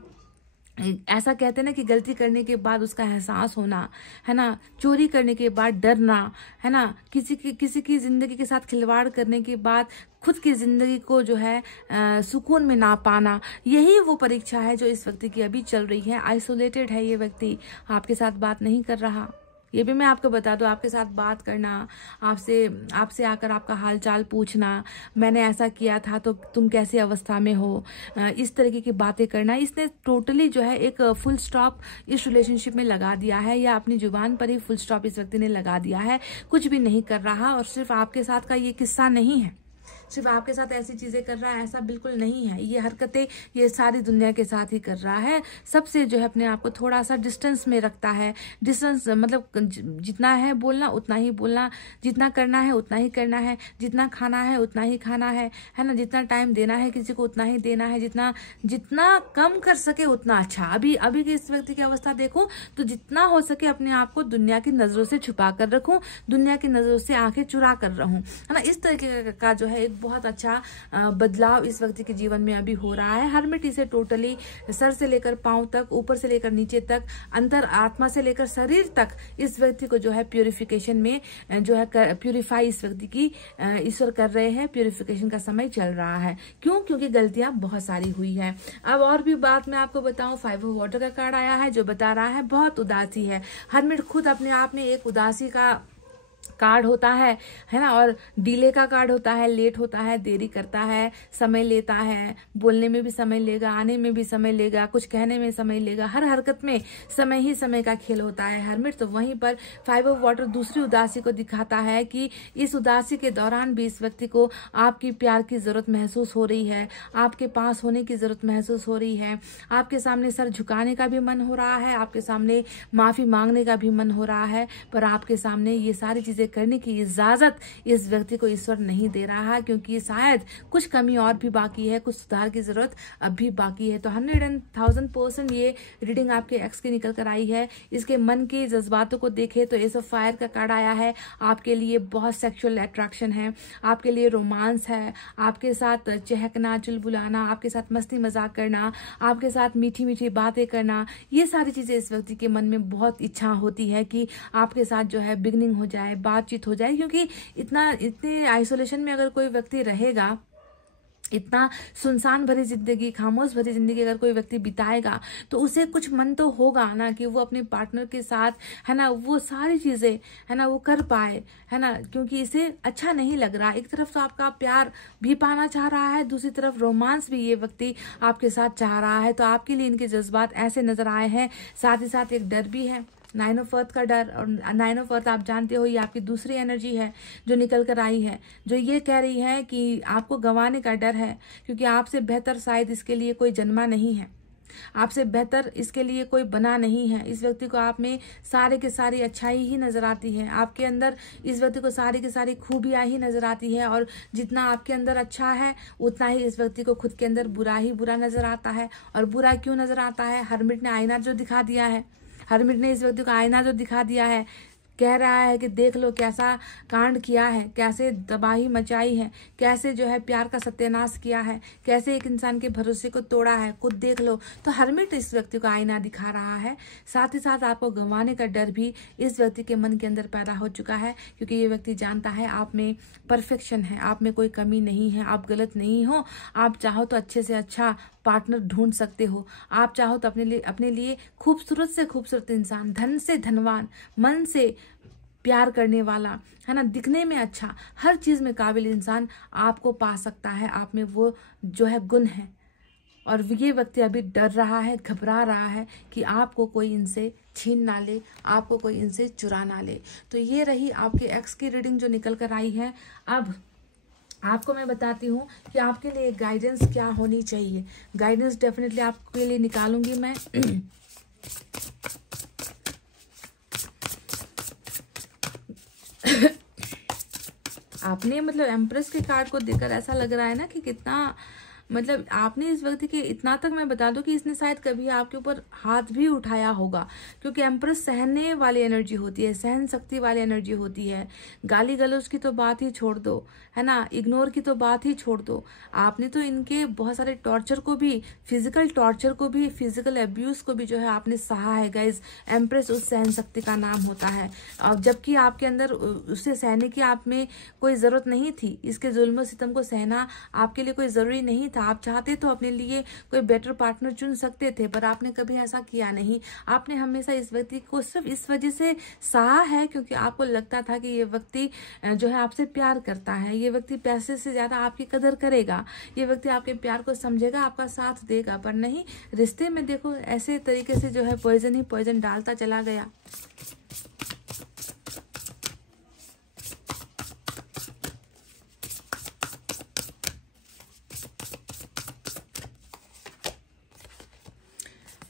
ऐसा कहते हैं ना कि गलती करने के बाद उसका एहसास होना, है ना, चोरी करने के बाद डरना, है ना, किसी की जिंदगी के साथ खिलवाड़ करने के बाद खुद की जिंदगी को जो है सुकून में ना पाना, यही वो परीक्षा है जो इस व्यक्ति की अभी चल रही है। आइसोलेटेड है ये व्यक्ति, आपके साथ बात नहीं कर रहा। ये भी मैं आपको बता दूं, आपके साथ बात करना, आपसे आकर आपका हालचाल पूछना, मैंने ऐसा किया था तो तुम कैसी अवस्था में हो, इस तरीके की बातें करना, इसने टोटली जो है एक फुल स्टॉप इस रिलेशनशिप में लगा दिया है, या अपनी जुबान पर ही फुल स्टॉप इस व्यक्ति ने लगा दिया है। कुछ भी नहीं कर रहा, और सिर्फ आपके साथ का ये किस्सा नहीं है, सिर्फ आपके साथ ऐसी चीजें कर रहा है ऐसा बिल्कुल नहीं है। ये हरकतें ये सारी दुनिया के साथ ही कर रहा है। सबसे जो है अपने आप को थोड़ा सा डिस्टेंस में रखता है। डिस्टेंस मतलब जितना है बोलना उतना ही बोलना, जितना करना है उतना ही करना है, जितना खाना है उतना ही खाना है ना, जितना टाइम देना है किसी को उतना ही देना है, जितना कम कर सके उतना अच्छा। अभी की इस व्यक्ति की अवस्था देखो तो जितना हो सके अपने आप को दुनिया की नजरों से छुपा कर रखूं, दुनिया की नजरों से आंखें चुरा कर रहूं, है ना। इस तरीके का जो है एक बहुत अच्छा बदलाव इस व्यक्ति के जीवन में अभी हो रहा है। हरमिट इसे टोटली सर से लेकर पांव तक, ऊपर से लेकर नीचे तक, अंतर आत्मा से लेकर शरीर तक इस व्यक्ति को जो है प्यूरिफिकेशन में जो है प्यूरिफाई इस व्यक्ति की ईश्वर कर रहे हैं। प्यूरिफिकेशन का समय चल रहा है। क्यों? क्योंकि गलतियां बहुत सारी हुई है। अब और भी बात मैं आपको बताऊं, 5 ऑफ वाटर का कार्ड आया है जो बता रहा है बहुत उदासी है। हरमिट खुद अपने आप में एक उदासी का कार्ड होता है ना, और डिले का कार्ड होता है, लेट होता है, देरी करता है, समय लेता है, बोलने में भी समय लेगा, आने में भी समय लेगा, कुछ कहने में समय लेगा, हर हरकत में समय ही समय का खेल होता है हरमिट। तो वहीं पर 5 ऑफ वाटर दूसरी उदासी को दिखाता है कि इस उदासी के दौरान भी इस व्यक्ति को आपकी प्यार की जरूरत महसूस हो रही है, आपके पास होने की जरूरत महसूस हो रही है, आपके सामने सर झुकाने का भी मन हो रहा है, आपके सामने माफी मांगने का भी मन हो रहा है, पर आपके सामने ये सारी चीजें करने की इजाजत इस व्यक्ति को ईश्वर नहीं दे रहा, क्योंकि शायद कुछ कमी और भी बाकी है, कुछ सुधार की जरूरत अब भी बाकी है। तो 100,000% ये रीडिंग आपके एक्स की निकल कर आई है। इसके मन के जज्बातों को देखे तो एस ऑफ फायर का कार्ड आया है। आपके लिए बहुत सेक्सुअल अट्रैक्शन है, आपके लिए रोमांस है, आपके साथ चहकना, चुलबुलाना, आपके साथ मस्ती मजाक करना, आपके साथ मीठी मीठी बातें करना, ये सारी चीजें इस व्यक्ति के मन में बहुत इच्छा होती है कि आपके साथ जो है बिगनिंग हो जाए, बातचीत हो जाए। क्योंकि इतने आइसोलेशन में अगर कोई व्यक्ति रहेगा, इतना सुनसान भरी जिंदगी, खामोश भरी जिंदगी अगर कोई व्यक्ति बिताएगा, तो उसे कुछ मन तो होगा ना कि वो अपने पार्टनर के साथ, है ना, वो सारी चीजें, है ना, वो कर पाए, है ना, क्योंकि इसे अच्छा नहीं लग रहा। एक तरफ तो आपका प्यार भी पाना चाह रहा है, दूसरी तरफ रोमांस भी ये व्यक्ति आपके साथ चाह रहा है। तो आपके लिए इनके जज्बात ऐसे नजर आए हैं। साथ ही साथ एक डर भी है, 9 ऑफ अर्थ का डर। और 9 ऑफ अर्थ आप जानते हो ये आपकी दूसरी एनर्जी है जो निकल कर आई है, जो ये कह रही है कि आपको गंवाने का डर है, क्योंकि आपसे बेहतर शायद इसके लिए कोई जन्मा नहीं है, आपसे बेहतर इसके लिए कोई बना नहीं है। इस व्यक्ति को आप में सारे के सारी अच्छाई ही नजर आती है, आपके अंदर इस व्यक्ति को सारी की सारी खूबियां ही नजर आती है, और जितना आपके अंदर अच्छा है उतना ही इस व्यक्ति को खुद के अंदर बुरा ही बुरा नजर आता है। और बुरा क्यों नजर आता है? हरमिट ने आईना जो दिखा दिया है, हरमिट ने इस व्यक्ति को आईना जो दिखा दिया है, कह रहा है कि देख लो कैसा कांड किया है, कैसे तबाही मचाई है, कैसे जो है प्यार का सत्यानाश किया है, कैसे एक इंसान के भरोसे को तोड़ा है, खुद देख लो। तो हरमिट इस व्यक्ति को आईना दिखा रहा है। साथ ही साथ आपको गंवाने का डर भी इस व्यक्ति के मन के अंदर पैदा हो चुका है, क्योंकि ये व्यक्ति जानता है आप में परफेक्शन है, आप में कोई कमी नहीं है, आप गलत नहीं हो। आप चाहो तो अच्छे से अच्छा पार्टनर ढूंढ सकते हो, आप चाहो तो अपने लिए खूबसूरत से खूबसूरत इंसान, धन से धनवान, मन से प्यार करने वाला, है ना, दिखने में अच्छा, हर चीज में काबिल इंसान आपको पा सकता है। आप में वो जो है गुण है। और ये व्यक्ति अभी डर रहा है, घबरा रहा है कि आपको कोई इनसे छीन ना ले, आपको कोई इनसे चुरा ना ले। तो ये रही आपके एक्स की रीडिंग जो निकल कर आई है। अब आपको मैं बताती हूँ कि आपके लिए गाइडेंस क्या होनी चाहिए। गाइडेंस डेफिनेटली आपके लिए निकालूंगी मैं। आपने मतलब एम्प्रेस के कार्ड को देखकर ऐसा लग रहा है ना कि कितना मतलब आपने इस व्यक्ति के, इतना तक मैं बता दूं कि इसने शायद कभी आपके ऊपर हाथ भी उठाया होगा, क्योंकि एम्प्रेस सहने वाली एनर्जी होती है, सहन शक्ति वाली एनर्जी होती है। गाली गलौज की तो बात ही छोड़ दो, है ना, इग्नोर की तो बात ही छोड़ दो। आपने तो इनके बहुत सारे टॉर्चर को भी, फिजिकल टॉर्चर को भी, फिजिकल अब्यूज को भी जो है आपने सहा है गाइज। एम्प्रेस उस सहन शक्ति का नाम होता है, और जबकि आपके अंदर उसे सहने की आप में कोई जरूरत नहीं थी। इसके जुल्म सितम को सहना आपके लिए कोई जरूरी नहीं था। आप चाहते तो अपने लिए कोई बेटर पार्टनर चुन सकते थे, पर आपने कभी ऐसा किया नहीं। आपने हमेशा इस व्यक्ति को सिर्फ इस वजह से सहा है क्योंकि आपको लगता था कि ये व्यक्ति जो है आपसे प्यार करता है, ये व्यक्ति पैसे से ज्यादा आपकी कदर करेगा, ये व्यक्ति आपके प्यार को समझेगा, आपका साथ देगा। पर नहीं, रिश्ते में देखो ऐसे तरीके से जो है पॉइजन ही पॉइजन डालता चला गया।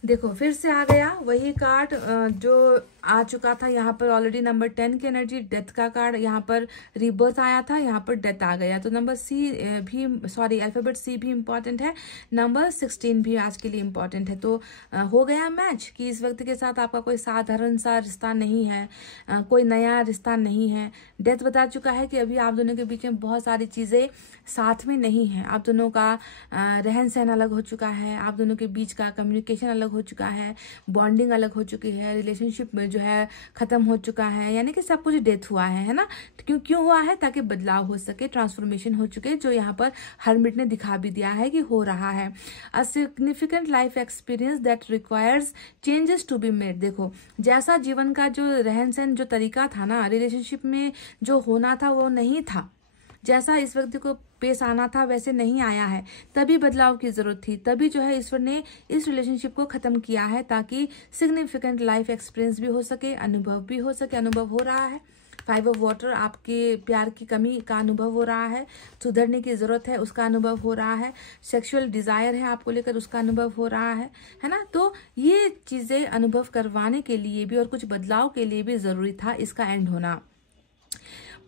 देखो फिर से आ गया वही कार्ड जो आ चुका था यहाँ पर ऑलरेडी। नंबर 10 की एनर्जी, डेथ का कार्ड, यहाँ पर रीबर्थ आया था, यहाँ पर डेथ आ गया। तो नंबर सी भी, सॉरी अल्फाबेट सी भी इम्पोर्टेंट है, नंबर 16 भी आज के लिए इम्पोर्टेंट है। तो हो गया मैच कि इस व्यक्ति के साथ आपका कोई साधारण सा रिश्ता नहीं है, कोई नया रिश्ता नहीं है। डेथ बता चुका है कि अभी आप दोनों के बीच में बहुत सारी चीजें साथ में नहीं है। आप दोनों का रहन सहन अलग हो चुका है, आप दोनों के बीच का कम्युनिकेशन अलग हो चुका है, बॉन्डिंग अलग हो चुकी है, रिलेशनशिप में जो है खत्म हो चुका है, यानी कि सब कुछ डेथ हुआ है ना। क्यों हुआ है? ताकि बदलाव हो सके, ट्रांसफॉर्मेशन हो चुके, जो यहाँ पर हर्मिट ने दिखा भी दिया है कि हो रहा है। A significant life experience that requires changes to be made. देखो जैसा जीवन का जो रहन सहन जो तरीका था ना, रिलेशनशिप में जो होना था वो नहीं था, जैसा इस व्यक्ति को पेश आना था वैसे नहीं आया है, तभी बदलाव की जरूरत थी। तभी जो है ईश्वर ने इस रिलेशनशिप को खत्म किया है, ताकि सिग्निफिकेंट लाइफ एक्सपीरियंस भी हो सके, अनुभव भी हो सके। अनुभव हो रहा है, 5 ऑफ वाटर, आपके प्यार की कमी का अनुभव हो रहा है, सुधरने की जरूरत है उसका अनुभव हो रहा है, सेक्सुअल डिजायर है आपको लेकर उसका अनुभव हो रहा है ना। तो ये चीजें अनुभव करवाने के लिए भी और कुछ बदलाव के लिए भी जरूरी था इसका एंड होना।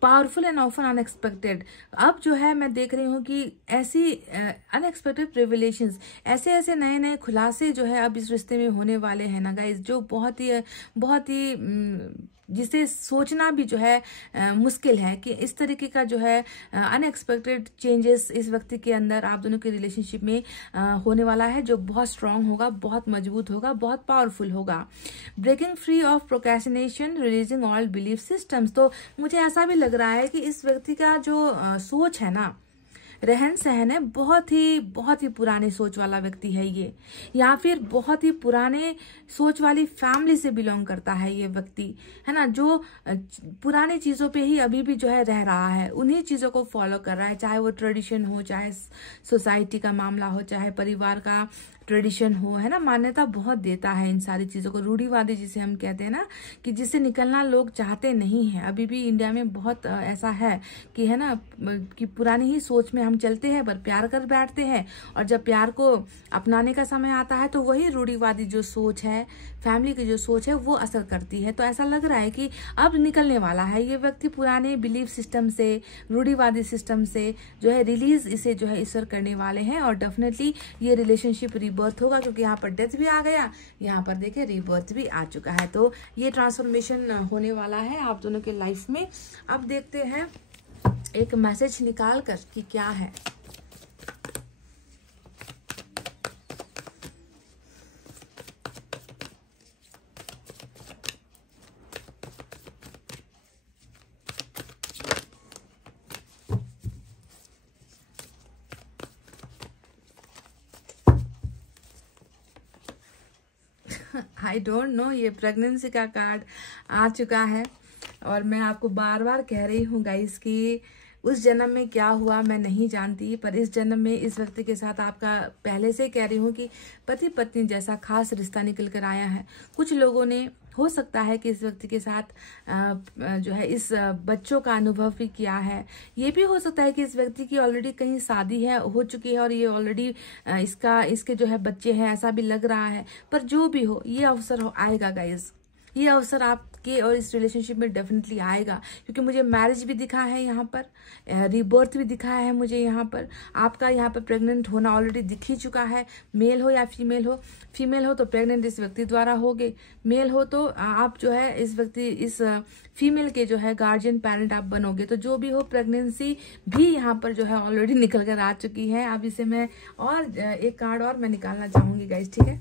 Powerful and often unexpected. अब जो है मैं देख रही हूँ कि ऐसी अनएक्सपेक्टेड रिविलेशंस, ऐसे ऐसे नए नए खुलासे जो है अब इस रिश्ते में होने वाले हैं ना गाइज, जो बहुत ही जिसे सोचना भी जो है मुश्किल है कि इस तरीके का जो है अनएक्सपेक्टेड चेंजेस इस व्यक्ति के अंदर आप दोनों के रिलेशनशिप में होने वाला है, जो बहुत स्ट्रांग होगा, बहुत मजबूत होगा, बहुत पावरफुल होगा। Breaking free of procrastination, releasing all belief systems. तो मुझे ऐसा भी लग रहा है कि इस व्यक्ति का जो सोच है ना, रहन सहन है, बहुत ही पुराने सोच वाला व्यक्ति है ये, या फिर बहुत ही पुराने सोच वाली फैमिली से बिलोंग करता है ये व्यक्ति, है ना, जो पुरानी चीजों पे ही अभी भी जो है रह रहा है, उन्हीं चीजों को फॉलो कर रहा है, चाहे वो ट्रेडिशन हो, चाहे सोसाइटी का मामला हो, चाहे परिवार का ट्रेडिशन हो, है ना। मान्यता बहुत देता है इन सारी चीजों को, रूढ़िवादी जिसे हम कहते हैं ना, कि जिससे निकलना लोग चाहते नहीं है। अभी भी इंडिया में बहुत ऐसा है कि, है ना, कि पुरानी ही सोच में हम चलते हैं, पर प्यार कर बैठते हैं, और जब प्यार को अपनाने का समय आता है तो वही रूढ़िवादी जो सोच है, फैमिली की जो सोच है, वो असर करती है। तो ऐसा लग रहा है कि अब निकलने वाला है ये व्यक्ति पुराने बिलीफ सिस्टम से, रूढ़िवादी सिस्टम से जो है रिलीज इसे जो है ईश्वर करने वाले हैं, और डेफिनेटली ये रिलेशनशिप रीबर्थ होगा, क्योंकि यहाँ पर डेथ भी आ गया, यहाँ पर देखिए रीबर्थ भी आ चुका है। तो ये ट्रांसफॉर्मेशन होने वाला है आप दोनों के लाइफ में। अब देखते हैं एक मैसेज निकाल कर कि क्या है। आई डोंट नो, ये प्रेगनेंसी का कार्ड आ चुका है, और मैं आपको बार बार कह रही हूँ गाइस कि उस जन्म में क्या हुआ मैं नहीं जानती, पर इस जन्म में इस व्यक्ति के साथ आपका, पहले से कह रही हूँ कि पति पत्नी जैसा खास रिश्ता निकल कर आया है। कुछ लोगों ने, हो सकता है कि इस व्यक्ति के साथ जो है इस बच्चों का अनुभव भी किया है। ये भी हो सकता है कि इस व्यक्ति की ऑलरेडी कहीं शादी है, हो चुकी है, और ये ऑलरेडी इसके जो है बच्चे हैं, ऐसा भी लग रहा है। पर जो भी हो, ये अवसर आएगा गाइज, ये अवसर आप के और इस रिलेशनशिप में डेफिनेटली आएगा, क्योंकि मुझे मैरिज भी दिखा है यहाँ पर, रीबर्थ भी दिखा है मुझे यहाँ पर। आपका यहाँ पर प्रेग्नेंट होना ऑलरेडी दिख ही चुका है, मेल हो या फीमेल हो। फीमेल हो तो प्रेग्नेंट इस व्यक्ति द्वारा होगे, मेल हो तो आप जो है इस व्यक्ति इस फीमेल के जो है गार्जियन पेरेंट आप बनोगे। तो जो भी हो, प्रेगनेंसी भी यहाँ पर जो है ऑलरेडी निकल कर आ चुकी है। अब इसे मैं और एक कार्ड और मैं निकालना चाहूंगी गाइस, ठीक है।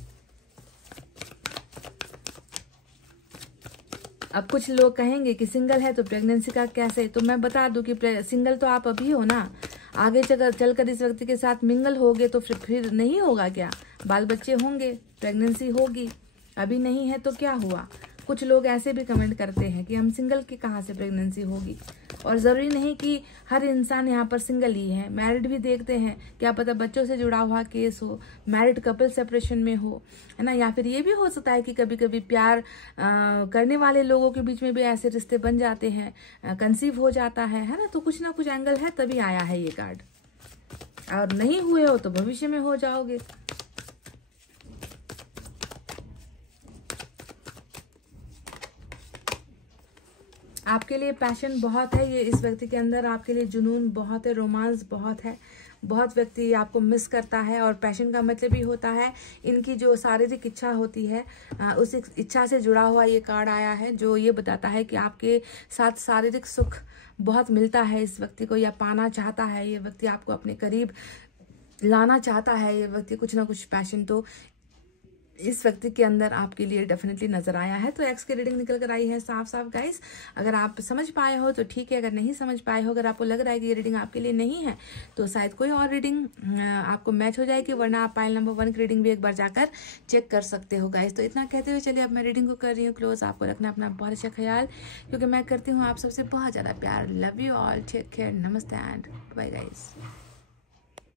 अब कुछ लोग कहेंगे कि सिंगल है तो प्रेगनेंसी का कैसे, तो मैं बता दूं कि सिंगल तो आप अभी हो ना, आगे चलकर इस व्यक्ति के साथ मिंगल होगे तो फिर नहीं होगा क्या, बाल बच्चे होंगे, प्रेगनेंसी होगी। अभी नहीं है तो क्या हुआ। कुछ लोग ऐसे भी कमेंट करते हैं कि हम सिंगल की कहाँ से प्रेगनेंसी होगी, और ज़रूरी नहीं कि हर इंसान यहाँ पर सिंगल ही है, मैरिड भी देखते हैं, क्या पता बच्चों से जुड़ा हुआ केस हो, मैरिड कपल सेपरेशन में हो, है ना। या फिर ये भी हो सकता है कि कभी कभी प्यार करने वाले लोगों के बीच में भी ऐसे रिश्ते बन जाते हैं, कंसीव हो जाता है ना। तो कुछ ना कुछ एंगल है, तभी आया है ये कार्ड। और नहीं हुए हो तो भविष्य में हो जाओगे। आपके लिए पैशन बहुत है, ये इस व्यक्ति के अंदर आपके लिए जुनून बहुत है, रोमांस बहुत है, बहुत व्यक्ति आपको मिस करता है। और पैशन का मतलब ही होता है इनकी जो शारीरिक इच्छा होती है, उस इच्छा से जुड़ा हुआ ये कार्ड आया है, जो ये बताता है कि आपके साथ शारीरिक सुख बहुत मिलता है इस व्यक्ति को, या पाना चाहता है ये व्यक्ति, आपको अपने करीब लाना चाहता है ये व्यक्ति। कुछ ना कुछ पैशन तो इस व्यक्ति के अंदर आपके लिए डेफिनेटली नजर आया है। तो एक्स की रीडिंग निकल कर आई है साफ साफ गाइस। अगर आप समझ पाए हो तो ठीक है, अगर नहीं समझ पाए हो, अगर आपको लग रहा है कि ये रीडिंग आपके लिए नहीं है, तो शायद कोई और रीडिंग आपको मैच हो जाएगी, वरना आप पाइल नंबर 1 की रीडिंग भी एक बार जाकर चेक कर सकते हो गाइस। तो इतना कहते हुए चलिए अब मैं रीडिंग को कर रही हूँ क्लोज। आपको रखना अपना बहुत अच्छा ख्याल, क्योंकि मैं करती हूँ आप सबसे बहुत ज़्यादा प्यार। Love you all, take care, नमस्ते एंड बाय गाइस।